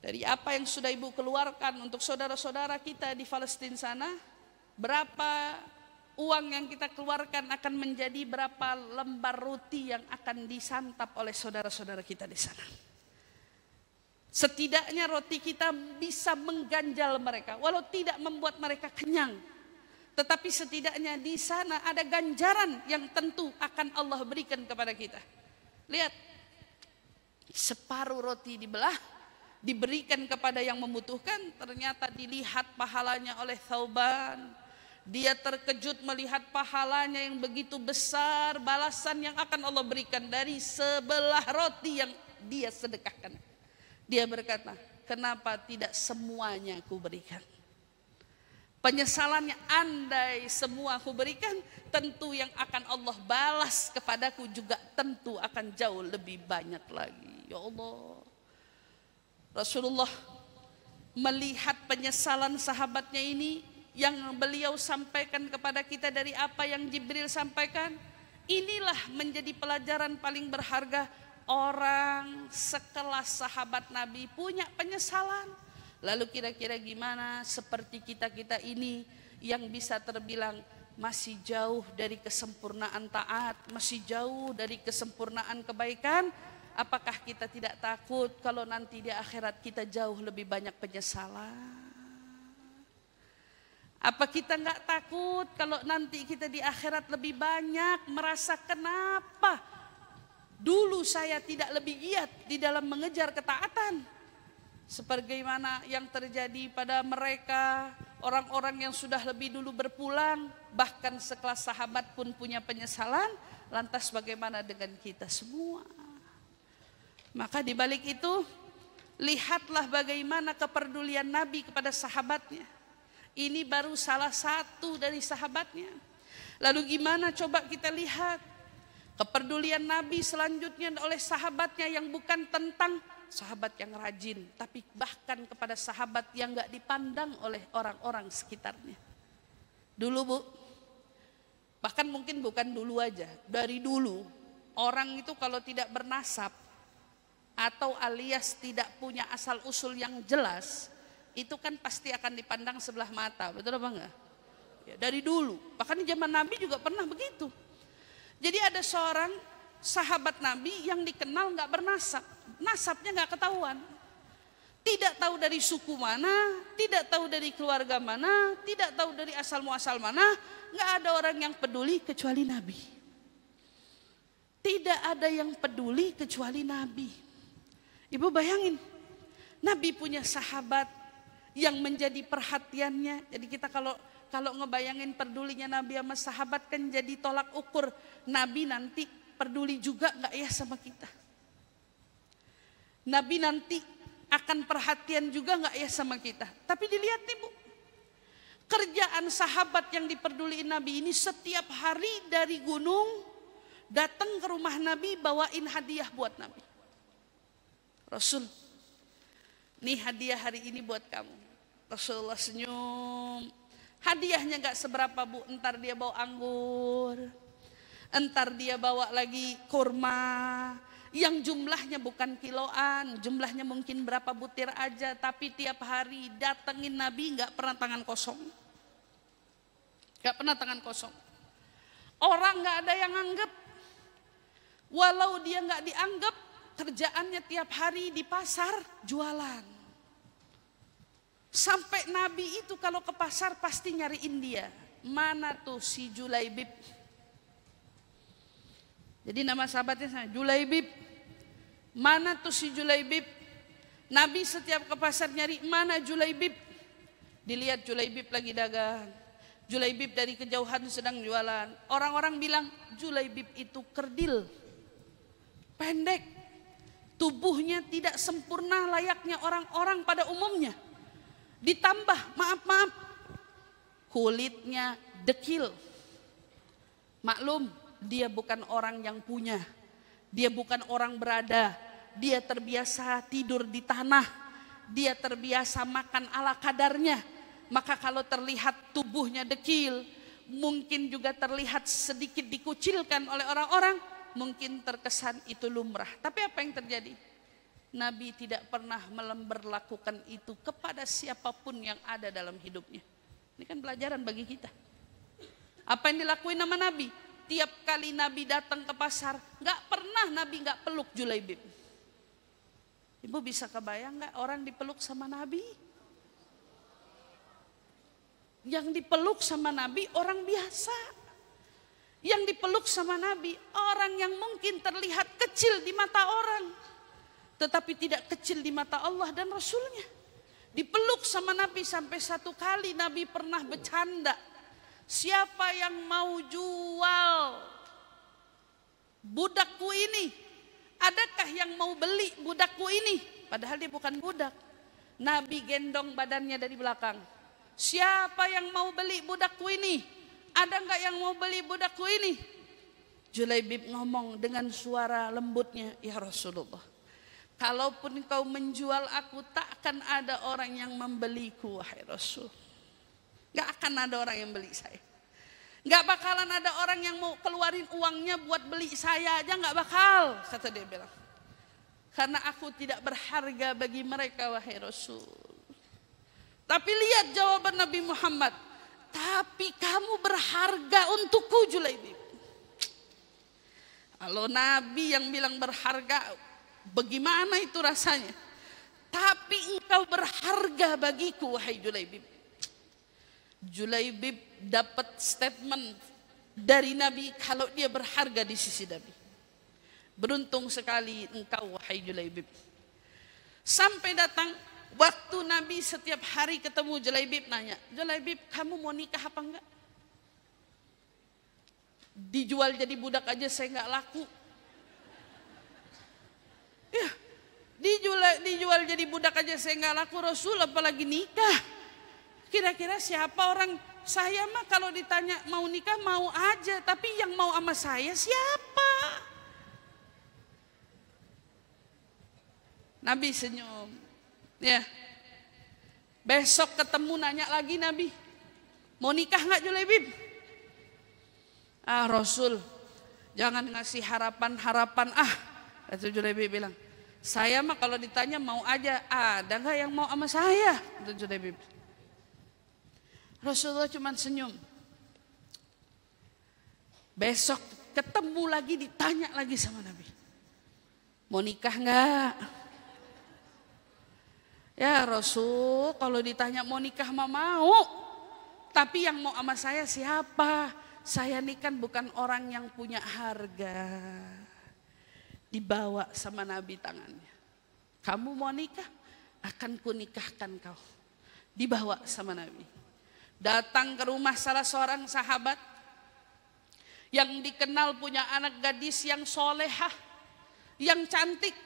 Dari apa yang sudah ibu keluarkan untuk saudara-saudara kita di Palestina sana, berapa uang yang kita keluarkan akan menjadi berapa lembar roti yang akan disantap oleh saudara-saudara kita di sana. Setidaknya roti kita bisa mengganjal mereka, walau tidak membuat mereka kenyang. Tetapi setidaknya di sana ada ganjaran yang tentu akan Allah berikan kepada kita. Lihat, separuh roti dibelah, diberikan kepada yang membutuhkan, ternyata dilihat pahalanya oleh Thauban. Dia terkejut melihat pahalanya yang begitu besar, balasan yang akan Allah berikan dari sebelah roti yang dia sedekahkan. Dia berkata, kenapa tidak semuanya aku berikan? Penyesalannya, andai semua aku berikan, tentu yang akan Allah balas kepadaku juga tentu akan jauh lebih banyak lagi. Ya Allah, Rasulullah melihat penyesalan sahabatnya ini yang beliau sampaikan kepada kita dari apa yang Jibril sampaikan. Inilah menjadi pelajaran paling berharga. Orang sekelas sahabat Nabi punya penyesalan. Lalu kira-kira gimana seperti kita-kita ini yang bisa terbilang masih jauh dari kesempurnaan taat, masih jauh dari kesempurnaan kebaikan. Apakah kita tidak takut kalau nanti di akhirat kita jauh lebih banyak penyesalan? Apa kita nggak takut kalau nanti kita di akhirat lebih banyak merasa kenapa dulu saya tidak lebih giat di dalam mengejar ketaatan? Sebagaimana yang terjadi pada mereka, orang-orang yang sudah lebih dulu berpulang, bahkan sekelas sahabat pun punya penyesalan. Lantas bagaimana dengan kita semua? Maka di balik itu, lihatlah bagaimana kepedulian Nabi kepada sahabatnya. Ini baru salah satu dari sahabatnya. Lalu gimana coba kita lihat kepedulian Nabi selanjutnya oleh sahabatnya yang bukan tentang sahabat yang rajin, tapi bahkan kepada sahabat yang gak dipandang oleh orang-orang sekitarnya. Dulu Bu, bahkan mungkin bukan dulu aja, dari dulu orang itu kalau tidak bernasab atau alias tidak punya asal usul yang jelas, itu kan pasti akan dipandang sebelah mata, betul apa enggak? Ya, dari dulu, bahkan di zaman Nabi juga pernah begitu. Jadi ada seorang sahabat Nabi yang dikenal nggak bernasab, nasabnya nggak ketahuan, tidak tahu dari suku mana, tidak tahu dari keluarga mana, tidak tahu dari asal muasal mana, nggak ada orang yang peduli kecuali Nabi. Tidak ada yang peduli kecuali Nabi. Ibu bayangin, Nabi punya sahabat yang menjadi perhatiannya. Jadi kita kalau ngebayangin pedulinya Nabi sama sahabat kan jadi tolak ukur Nabi nanti peduli juga nggak ya sama kita. Nabi nanti akan perhatian juga nggak ya sama kita. Tapi dilihat nih Bu, kerjaan sahabat yang diperduliin Nabi ini setiap hari dari gunung datang ke rumah Nabi bawain hadiah buat Nabi. Rasul, nih hadiah hari ini buat kamu. Rasulullah senyum. Hadiahnya nggak seberapa Bu, entar dia bawa anggur, entar dia bawa lagi kurma, yang jumlahnya bukan kiloan, jumlahnya mungkin berapa butir aja, tapi tiap hari datengin Nabi nggak pernah tangan kosong, nggak pernah tangan kosong. Orang nggak ada yang anggap, walau dia nggak dianggap, kerjaannya tiap hari di pasar jualan. Sampai Nabi itu kalau ke pasar pasti nyariin dia. Mana tuh si Julaibib? Jadi nama sahabatnya Julaibib. Mana tuh si Julaibib? Nabi setiap ke pasar nyari mana Julaibib. Dilihat Julaibib lagi dagang. Julaibib dari kejauhan sedang jualan. Orang-orang bilang Julaibib itu kerdil, pendek, tubuhnya tidak sempurna layaknya orang-orang pada umumnya. Ditambah maaf kulitnya dekil. Maklum dia bukan orang yang punya, dia bukan orang berada, dia terbiasa tidur di tanah, dia terbiasa makan ala kadarnya. Maka kalau terlihat tubuhnya dekil, mungkin juga terlihat sedikit dikucilkan oleh orang-orang, mungkin terkesan itu lumrah. Tapi apa yang terjadi? Nabi tidak pernah memperlakukan itu kepada siapapun yang ada dalam hidupnya. Ini kan pelajaran bagi kita. Apa yang dilakuin sama Nabi? Tiap kali Nabi datang ke pasar, gak pernah Nabi gak peluk Julaibib. Ibu bisa kebayang gak orang dipeluk sama Nabi? Yang dipeluk sama Nabi orang biasa. Yang dipeluk sama Nabi orang yang mungkin terlihat kecil di mata orang, tetapi tidak kecil di mata Allah dan Rasulnya. Dipeluk sama Nabi sampai satu kali Nabi pernah bercanda, siapa yang mau jual budakku ini? Adakah yang mau beli budakku ini? Padahal dia bukan budak. Nabi gendong badannya dari belakang. Siapa yang mau beli budakku ini? Ada nggak yang mau beli budakku ini? Julaibib ngomong dengan suara lembutnya, ya Rasulullah, kalaupun kau menjual aku, tak akan ada orang yang membeliku, wahai Rasul. Gak akan ada orang yang beli saya. Gak bakalan ada orang yang mau keluarin uangnya buat beli saya aja, gak bakal, kata dia bilang. Karena aku tidak berharga bagi mereka, wahai Rasul. Tapi lihat jawaban Nabi Muhammad, tapi kamu berharga untukku Julaibib. Kalau Nabi yang bilang berharga, bagaimana itu rasanya? Tapi engkau berharga bagiku, wahai Julaibib. Julaibib dapat statement dari Nabi kalau dia berharga di sisi Nabi. Beruntung sekali engkau, wahai Julaibib. Sampai datang waktu Nabi setiap hari ketemu Julaibib, nanya, Julaibib kamu mau nikah apa enggak? Dijual jadi budak aja saya enggak laku. Ya, dijual jadi budak aja saya nggak laku, Rasul apalagi nikah. Kira-kira siapa orang? Saya mah kalau ditanya mau nikah mau aja, tapi yang mau sama saya siapa? Nabi senyum. Ya. Besok ketemu nanya lagi Nabi, mau nikah nggak Julaibib? Ah Rasul, jangan ngasih harapan-harapan ah. Kata Julaibib bilang, saya mah kalau ditanya mau aja, ada nggak yang mau sama saya? Kata Julaibib. Rasulullah cuma senyum. Besok ketemu lagi, ditanya lagi sama Nabi, mau nikah nggak? Ya Rasul, kalau ditanya mau nikah mah mau, tapi yang mau sama saya siapa? Saya ini kan bukan orang yang punya harga. Dibawa sama Nabi tangannya. Kamu mau nikah? Akan kunikahkan kau. Dibawa sama Nabi. Datang ke rumah salah seorang sahabat yang dikenal punya anak gadis yang solehah, yang cantik.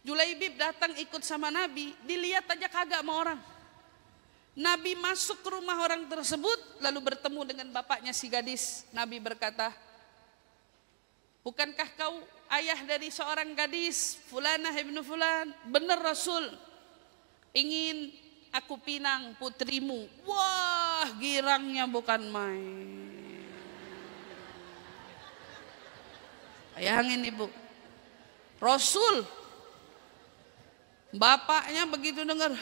Julaibib datang ikut sama Nabi, dilihat aja kagak sama orang. Nabi masuk ke rumah orang tersebut, lalu bertemu dengan bapaknya si gadis. Nabi berkata, bukankah kau ayah dari seorang gadis, Fulanah ibnu Fulan? Benar Rasul, ingin aku pinang putrimu. Wah, girangnya bukan main. Bayangin ibu, Rasul, bapaknya begitu dengar,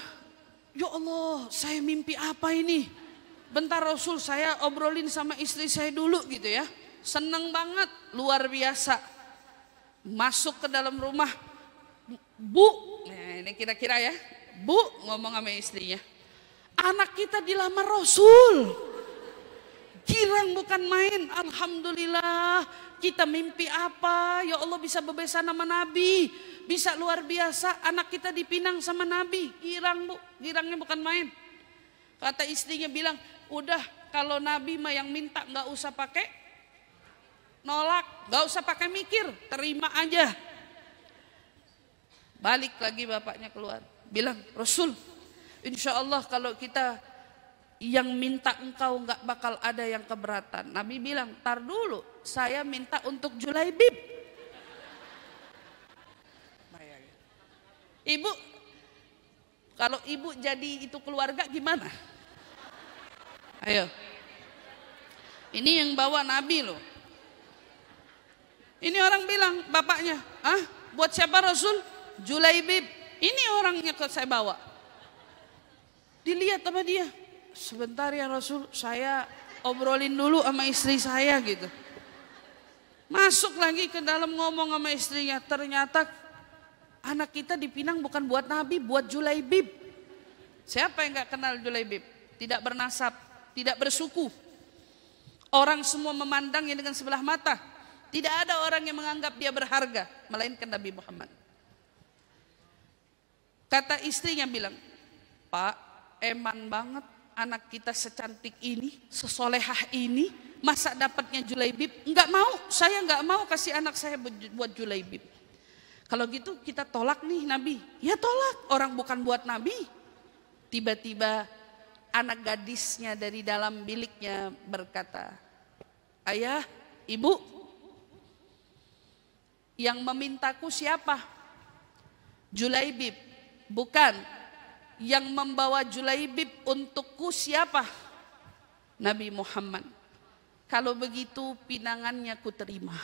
ya Allah, saya mimpi apa ini? Bentar Rasul, saya obrolin sama istri saya dulu gitu ya. Seneng banget, luar biasa. Masuk ke dalam rumah, Bu, nah ini kira-kira ya, Bu ngomong sama istrinya, anak kita dilamar Rasul. Girang bukan main, alhamdulillah. Kita mimpi apa? Ya Allah, bisa bebesan sama Nabi. Bisa luar biasa, anak kita dipinang sama Nabi. Girang bu, girangnya bukan main. Kata istrinya bilang, udah kalau Nabi mah yang minta gak usah pakai nolak, gak usah pakai mikir, terima aja. Balik lagi bapaknya keluar, bilang, Rasul, insya Allah kalau kita yang minta engkau gak bakal ada yang keberatan. Nabi bilang, tar dulu, saya minta untuk Julaibib. Ibu, kalau ibu jadi itu keluarga gimana? Ayo, ini yang bawa Nabi loh. Ini orang bilang, bapaknya, buat siapa Rasul? Julaibib. Ini orangnya ke saya bawa. Dilihat sama dia. Sebentar ya Rasul, saya obrolin dulu sama istri saya gitu. Masuk lagi ke dalam ngomong sama istrinya. Ternyata anak kita dipinang bukan buat Nabi, buat Julaibib. Siapa yang gak kenal Julaibib? Tidak bernasab, tidak bersuku. Orang semua memandangnya dengan sebelah mata. Tidak ada orang yang menganggap dia berharga, melainkan Nabi Muhammad. Kata istrinya bilang, Pak, eman banget anak kita secantik ini, sesolehah ini, masa dapatnya Julaibib? Enggak mau, saya enggak mau kasih anak saya buat Julaibib. Kalau gitu kita tolak nih Nabi. Ya tolak, orang bukan buat Nabi. Tiba-tiba anak gadisnya dari dalam biliknya berkata, Ayah, Ibu, yang memintaku siapa? Julaibib. Bukan. Yang membawa Julaibib untukku siapa? Nabi Muhammad. Kalau begitu pinangannya ku terima.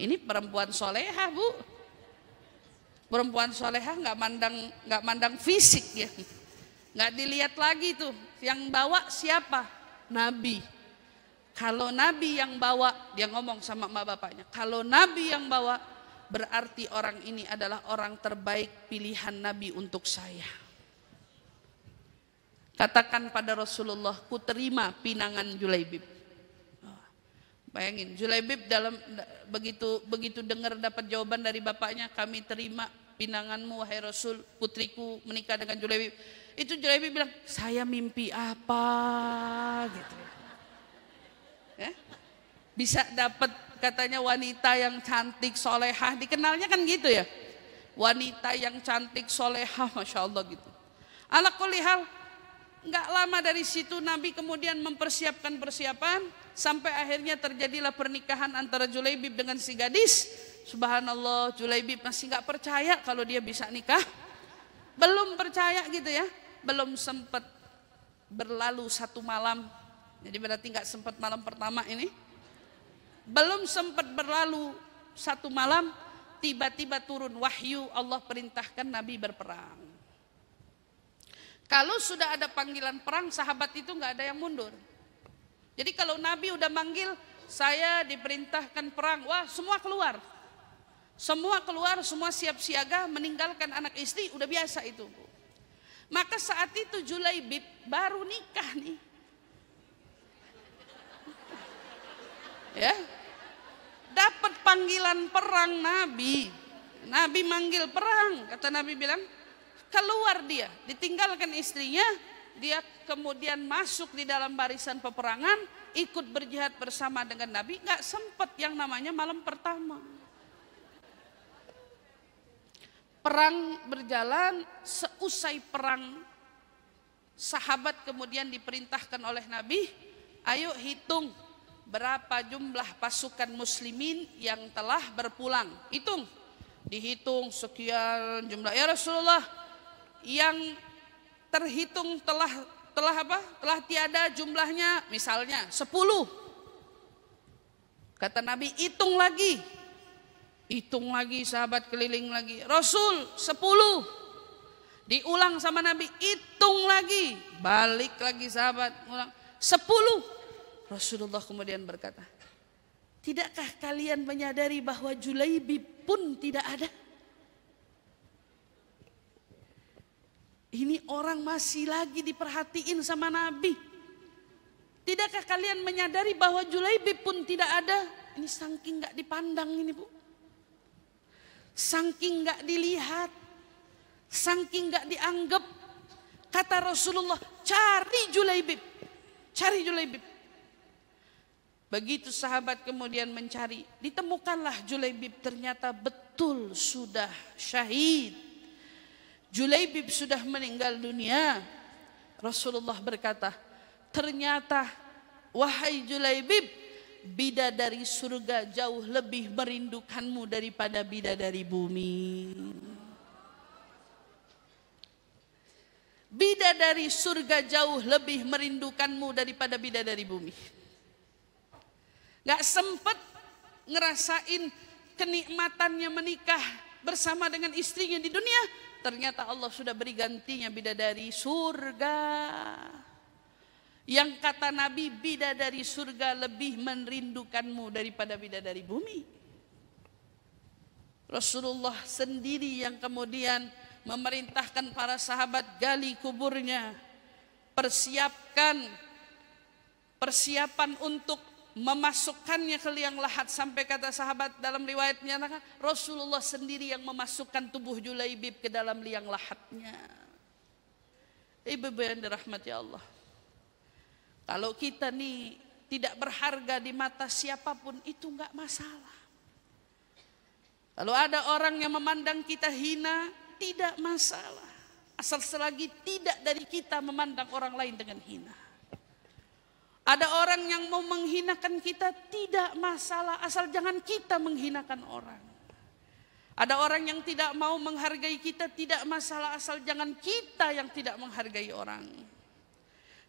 Ini perempuan soleha bu. Perempuan soleha nggak mandang fisik ya. Nggak dilihat lagi tuh. Yang bawa siapa? Nabi. Kalau Nabi yang bawa, dia ngomong sama emak bapaknya. Kalau Nabi yang bawa, berarti orang ini adalah orang terbaik pilihan Nabi untuk saya. Katakan pada Rasulullah, ku terima pinangan Julaibib. Bayangin, Julaibib dalam begitu dengar dapat jawaban dari bapaknya, kami terima pinanganmu wahai Rasul, putriku menikah dengan Julaibib. Itu Julaibib bilang, saya mimpi apa gitu. Ya? Bisa dapat katanya wanita yang cantik solehah, dikenalnya kan gitu ya, wanita yang cantik solehah, masya Allah gitu. Ala kulli hal, nggak lama dari situ Nabi kemudian mempersiapkan persiapan sampai akhirnya terjadilah pernikahan antara Julaibib dengan si gadis. Subhanallah, Julaibib masih nggak percaya kalau dia bisa nikah, belum percaya gitu ya, belum sempat berlalu satu malam. Jadi berarti nggak sempat malam pertama ini. Belum sempat berlalu satu malam, tiba-tiba turun wahyu, Allah perintahkan Nabi berperang. Kalau sudah ada panggilan perang, sahabat itu nggak ada yang mundur. Jadi kalau Nabi udah manggil, saya diperintahkan perang, wah semua keluar. Semua keluar, semua siap siaga, meninggalkan anak istri, udah biasa itu. Maka saat itu Julaibib baru nikah nih. Ya, dapat panggilan perang Nabi. Nabi manggil perang, kata Nabi bilang, keluar dia, ditinggalkan istrinya, dia kemudian masuk di dalam barisan peperangan, ikut berjihad bersama dengan Nabi. Nggak sempat yang namanya malam pertama. Perang berjalan, seusai perang, sahabat kemudian diperintahkan oleh Nabi, ayo hitung berapa jumlah pasukan muslimin yang telah berpulang. Hitung, dihitung sekian jumlah. Ya Rasulullah, yang terhitung telah telah apa? Telah tiada jumlahnya, misalnya 10. Kata Nabi, hitung lagi. Hitung lagi, sahabat keliling lagi. Rasul 10. Diulang sama Nabi, hitung lagi. Balik lagi sahabat, ulang 10. Rasulullah kemudian berkata, tidakkah kalian menyadari bahwa Julaibib pun tidak ada? Ini orang masih lagi diperhatiin sama Nabi. Tidakkah kalian menyadari bahwa Julaibib pun tidak ada? Ini saking gak dipandang ini Bu. Saking gak dilihat. Saking gak dianggap. Kata Rasulullah, cari Julaibib. Cari Julaibib. Begitu sahabat kemudian mencari. Ditemukanlah Julaibib, ternyata betul sudah syahid. Julaibib sudah meninggal dunia. Rasulullah berkata, ternyata wahai Julaibib, bidadari surga jauh lebih merindukanmu daripada bidadari bumi. Bidadari surga jauh lebih merindukanmu daripada bidadari bumi. Gak sempat ngerasain kenikmatannya menikah bersama dengan istrinya di dunia. Ternyata Allah sudah beri gantinya bidadari surga. Yang kata Nabi, bidadari surga lebih merindukanmu daripada bidadari bumi. Rasulullah sendiri yang kemudian memerintahkan para sahabat gali kuburnya. Persiapan untuk memasukkannya ke liang lahat. Sampai kata sahabat dalam riwayatnya, Rasulullah sendiri yang memasukkan tubuh Julaibib ke dalam liang lahatnya. Ibu-ibu yang dirahmati Allah, kalau kita nih tidak berharga di mata siapapun, itu enggak masalah. Kalau ada orang yang memandang kita hina, tidak masalah. Asal selagi tidak dari kita memandang orang lain dengan hina. Ada orang yang mau menghinakan kita, tidak masalah. Asal jangan kita menghinakan orang. Ada orang yang tidak mau menghargai kita, tidak masalah. Asal jangan kita yang tidak menghargai orang.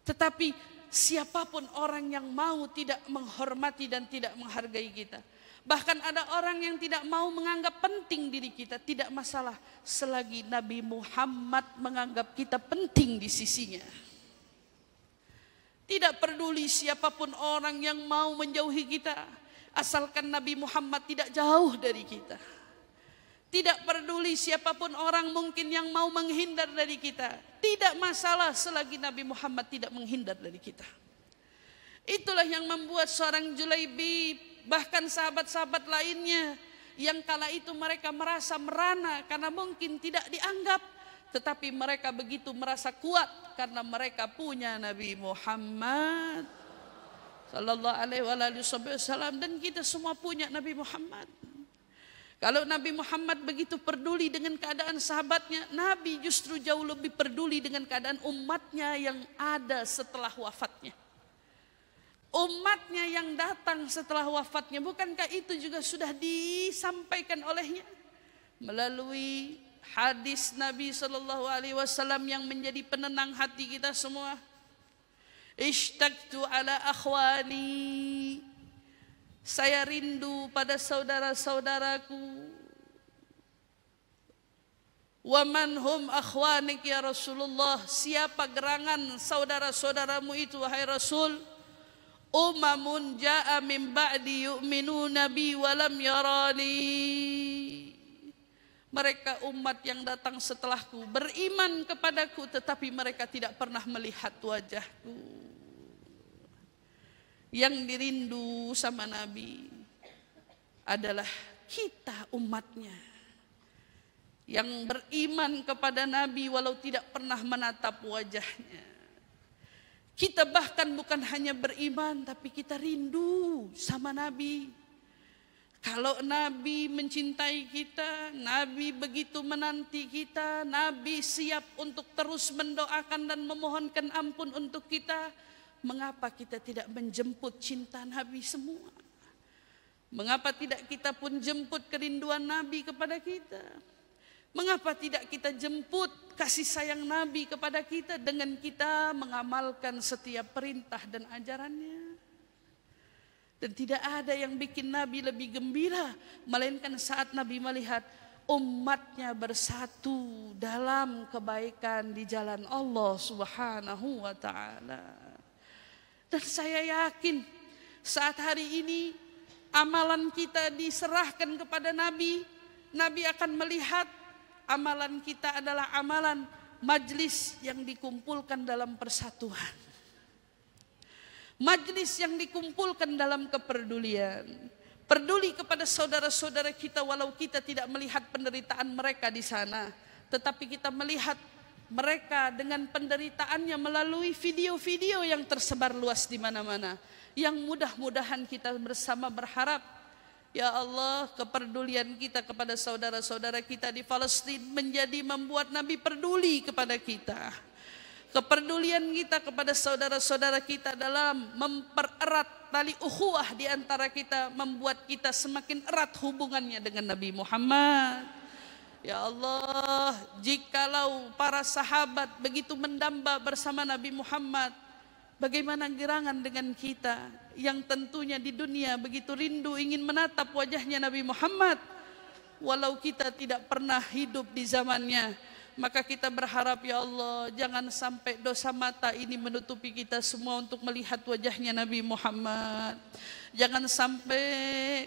Tetapi siapapun orang yang mau tidak menghormati dan tidak menghargai kita, bahkan ada orang yang tidak mau menganggap penting diri kita, tidak masalah selagi Nabi Muhammad menganggap kita penting di sisinya. Tidak peduli siapapun orang yang mau menjauhi kita, asalkan Nabi Muhammad tidak jauh dari kita. Tidak peduli siapapun orang mungkin yang mau menghindar dari kita, tidak masalah selagi Nabi Muhammad tidak menghindar dari kita. Itulah yang membuat seorang Julaibib, bahkan sahabat-sahabat lainnya yang kala itu mereka merasa merana karena mungkin tidak dianggap, tetapi mereka begitu merasa kuat karena mereka punya Nabi Muhammad sallallahu alaihi wasallam, dan kita semua punya Nabi Muhammad. Kalau Nabi Muhammad begitu peduli dengan keadaan sahabatnya, Nabi justru jauh lebih peduli dengan keadaan umatnya yang ada setelah wafatnya. Umatnya yang datang setelah wafatnya, bukankah itu juga sudah disampaikan olehnya melalui hadis Nabi sallallahu alaihi wasallam yang menjadi penenang hati kita semua. Ishtaqtu ala akhwani, saya rindu pada saudara-saudaraku. Wa man hum akhwanik ya Rasulullah, siapa gerangan saudara-saudaramu itu wahai Rasul? Umamun ja'a min ba'di yu'minuna bi wa lam yarani, mereka umat yang datang setelahku beriman kepadaku tetapi mereka tidak pernah melihat wajahku. Yang dirindu sama Nabi adalah kita umatnya yang beriman kepada Nabi walau tidak pernah menatap wajahnya. Kita bahkan bukan hanya beriman, tapi kita rindu sama Nabi. Kalau Nabi mencintai kita, Nabi begitu menanti kita, Nabi siap untuk terus mendoakan dan memohonkan ampun untuk kita, mengapa kita tidak menjemput cinta Nabi semua? Mengapa tidak kita pun jemput kerinduan Nabi kepada kita? Mengapa tidak kita jemput kasih sayang Nabi kepada kita dengan kita mengamalkan setiap perintah dan ajarannya? Dan tidak ada yang bikin Nabi lebih gembira melainkan saat Nabi melihat umatnya bersatu dalam kebaikan di jalan Allah Subhanahu wa ta'ala. Dan saya yakin saat hari ini amalan kita diserahkan kepada Nabi, Nabi akan melihat amalan kita adalah amalan majlis yang dikumpulkan dalam persatuan. Majlis yang dikumpulkan dalam kepedulian. Peduli kepada saudara-saudara kita walau kita tidak melihat penderitaan mereka di sana. Tetapi kita melihat mereka dengan penderitaannya melalui video-video yang tersebar luas di mana-mana. Yang mudah-mudahan kita bersama berharap, ya Allah, kepedulian kita kepada saudara-saudara kita di Palestina menjadi membuat Nabi peduli kepada kita. Kepedulian kita kepada saudara-saudara kita dalam mempererat tali ukhuwah di antara kita membuat kita semakin erat hubungannya dengan Nabi Muhammad. Ya Allah, jikalau para sahabat begitu mendamba bersama Nabi Muhammad, bagaimana gerangan dengan kita yang tentunya di dunia begitu rindu ingin menatap wajahnya Nabi Muhammad. Walau kita tidak pernah hidup di zamannya, maka kita berharap ya Allah, jangan sampai dosa mata ini menutupi kita semua untuk melihat wajahnya Nabi Muhammad. Jangan sampai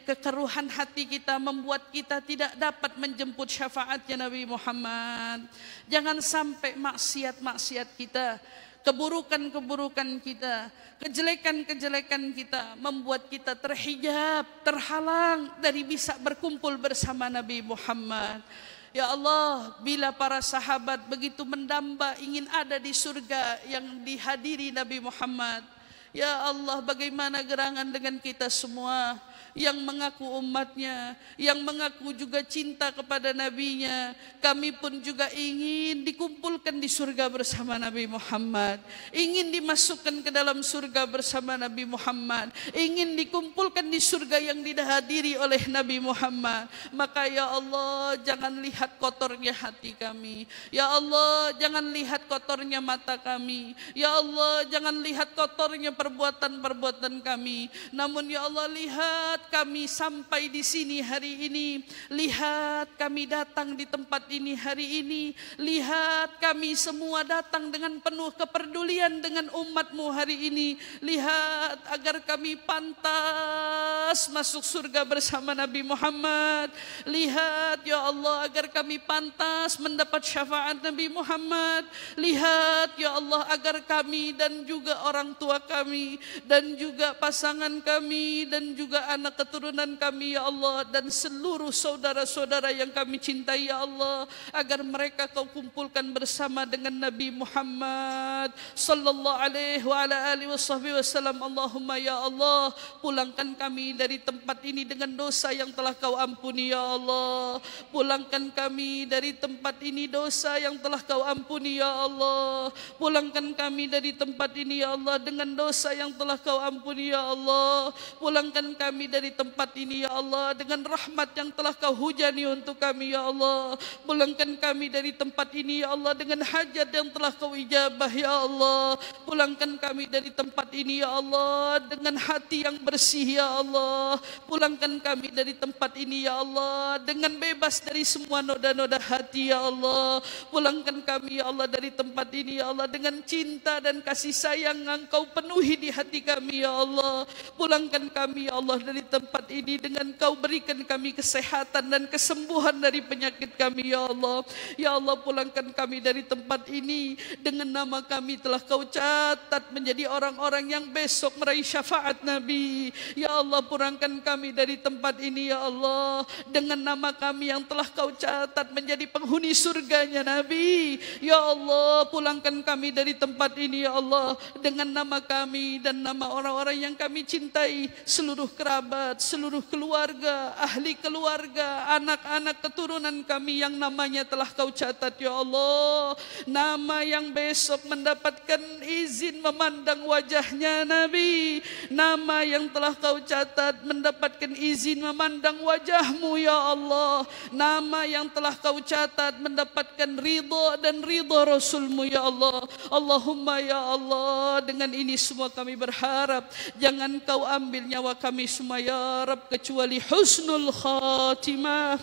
kekeruhan hati kita membuat kita tidak dapat menjemput syafaatnya Nabi Muhammad. Jangan sampai maksiat-maksiat kita, keburukan-keburukan kita, kejelekan-kejelekan kita membuat kita terhijab, terhalang dari bisa berkumpul bersama Nabi Muhammad. Ya Allah, bila para sahabat begitu mendamba ingin ada di surga yang dihadiri Nabi Muhammad, ya Allah, bagaimana gerangan dengan kita semua yang mengaku umatnya, yang mengaku juga cinta kepada nabinya. Kami pun juga ingin dikumpulkan di surga bersama Nabi Muhammad, ingin dimasukkan ke dalam surga bersama Nabi Muhammad, ingin dikumpulkan di surga yang dihadiri oleh Nabi Muhammad. Maka ya Allah, jangan lihat kotornya hati kami, ya Allah, jangan lihat kotornya mata kami, ya Allah, jangan lihat kotornya perbuatan-perbuatan kami. Namun ya Allah, lihat kami sampai di sini hari ini, lihat kami datang di tempat ini hari ini, lihat kami semua datang dengan penuh kepedulian dengan umatmu hari ini. Lihat agar kami pantas masuk surga bersama Nabi Muhammad. Lihat ya Allah agar kami pantas mendapat syafaat Nabi Muhammad. Lihat ya Allah agar kami dan juga orang tua kami dan juga pasangan kami dan juga anak keturunan kami ya Allah, dan seluruh saudara-saudara yang kami cintai ya Allah, agar mereka kau kumpulkan bersama dengan Nabi Muhammad sallallahu alaihi wa ala alihi wasallam. Allahumma ya Allah, pulangkan kami dari tempat ini dengan dosa yang telah kau ampuni ya Allah. Pulangkan kami dari tempat ini dosa yang telah kau ampuni ya Allah. Pulangkan kami dari tempat ini ya Allah dengan dosa yang telah kau ampuni ya Allah. Pulangkan kami dari tempat ini ya Allah dengan rahmat yang telah kau hujani untuk kami ya Allah. Pulangkan kami dari tempat ini ya Allah dengan hajat yang telah kau ijabah ya Allah. Pulangkan kami dari tempat ini ya Allah dengan hati yang bersih ya Allah. Pulangkan kami dari tempat ini ya Allah dengan bebas dari semua noda-noda hati ya Allah. Pulangkan kami ya Allah dari tempat ini ya Allah dengan cinta dan kasih sayang yang Engkau penuhi di hati kami ya Allah. Pulangkan kami ya Allah dari tempat ini dengan Kau berikan kami kesehatan dan kesembuhan dari penyakit kami ya Allah. Ya Allah, pulangkan kami dari tempat ini dengan nama kami telah Kau catat menjadi orang-orang yang besok meraih syafaat Nabi. Ya Allah, pulangkan kami dari tempat ini ya Allah dengan nama kami yang telah Kau catat menjadi penghuni surganya Nabi. Ya Allah, pulangkan kami dari tempat ini ya Allah dengan nama kami dan nama orang-orang yang kami cintai, seluruh kerabat, kerabat, seluruh keluarga, ahli keluarga, anak-anak keturunan kami yang namanya telah Kau catat ya Allah. Nama yang besok mendapatkan izin memandang wajahnya Nabi. Nama yang telah Kau catat mendapatkan izin memandang wajah-Mu ya Allah. Nama yang telah Kau catat mendapatkan ridha dan ridha Rasul-Mu ya Allah. Allahumma ya Allah, dengan ini semua kami berharap jangan Kau ambil nyawa kami semua ya Rabb kecuali husnul khatimah.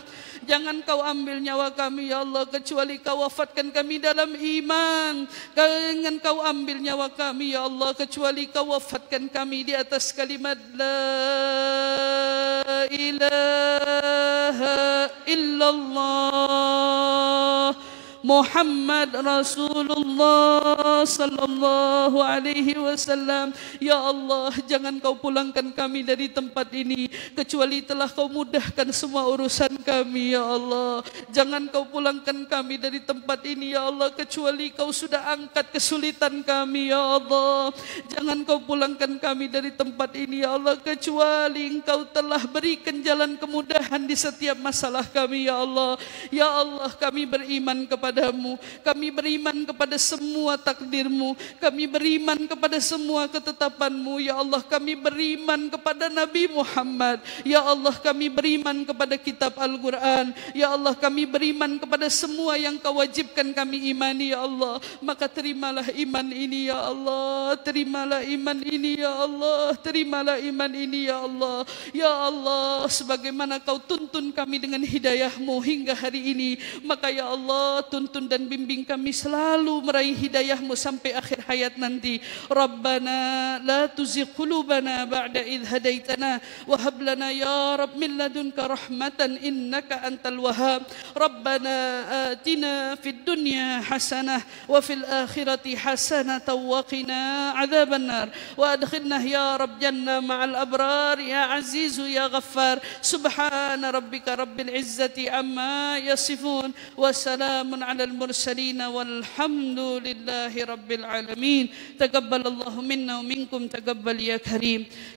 Jangan Kau ambil nyawa kami ya Allah kecuali Kau wafatkan kami dalam iman. Jangan Kau ambil nyawa kami ya Allah kecuali Kau wafatkan kami di atas kalimat la ilaha illallah Muhammad Rasulullah sallallahu alaihi wasallam. Ya Allah, jangan Kau pulangkan kami dari tempat ini kecuali telah Kau mudahkan semua urusan kami ya Allah. Jangan Kau pulangkan kami dari tempat ini ya Allah kecuali Kau sudah angkat kesulitan kami ya Allah. Jangan Kau pulangkan kami dari tempat ini ya Allah kecuali Engkau telah berikan jalan kemudahan di setiap masalah kami ya Allah. Ya Allah, kami beriman kepada-Mu, kami beriman kepada semua takdir-Mu, kami beriman kepada semua ketetapan-Mu ya Allah. Kami beriman kepada Nabi Muhammad ya Allah. Kami beriman kepada kitab Al-Quran ya Allah. Kami beriman kepada semua yang Kau wajibkan kami imani ya Allah. Maka terimalah iman ini ya Allah. Terimalah iman ini ya Allah. Terimalah iman ini ya Allah. Ya Allah, sebagaimana Kau tuntun kami dengan hidayah-Mu hingga hari ini, maka ya Allah tuntun dan bimbing kami selalu meraih hidayah-Mu sampai akhir hayat nanti. Rabbana la tuzigh qulubana ba'da idh hadaitana wa hab lana ya Rabb min ladunka rahmatan innaka antal wahhab. Rabbana atina fid dunya hasanah wa fil akhirati hasanah wa qina adzaban nar wa adkhilna ya Rabb jannah ma'al abrar ya azizu ya ghaffar. Subhana rabbika rabbil izzati amma yasifun wa salamun alal mursalin walhamdulillahi rabbil alamin. Taqabbalallahu minna wa minkum, taqabbal ya karim.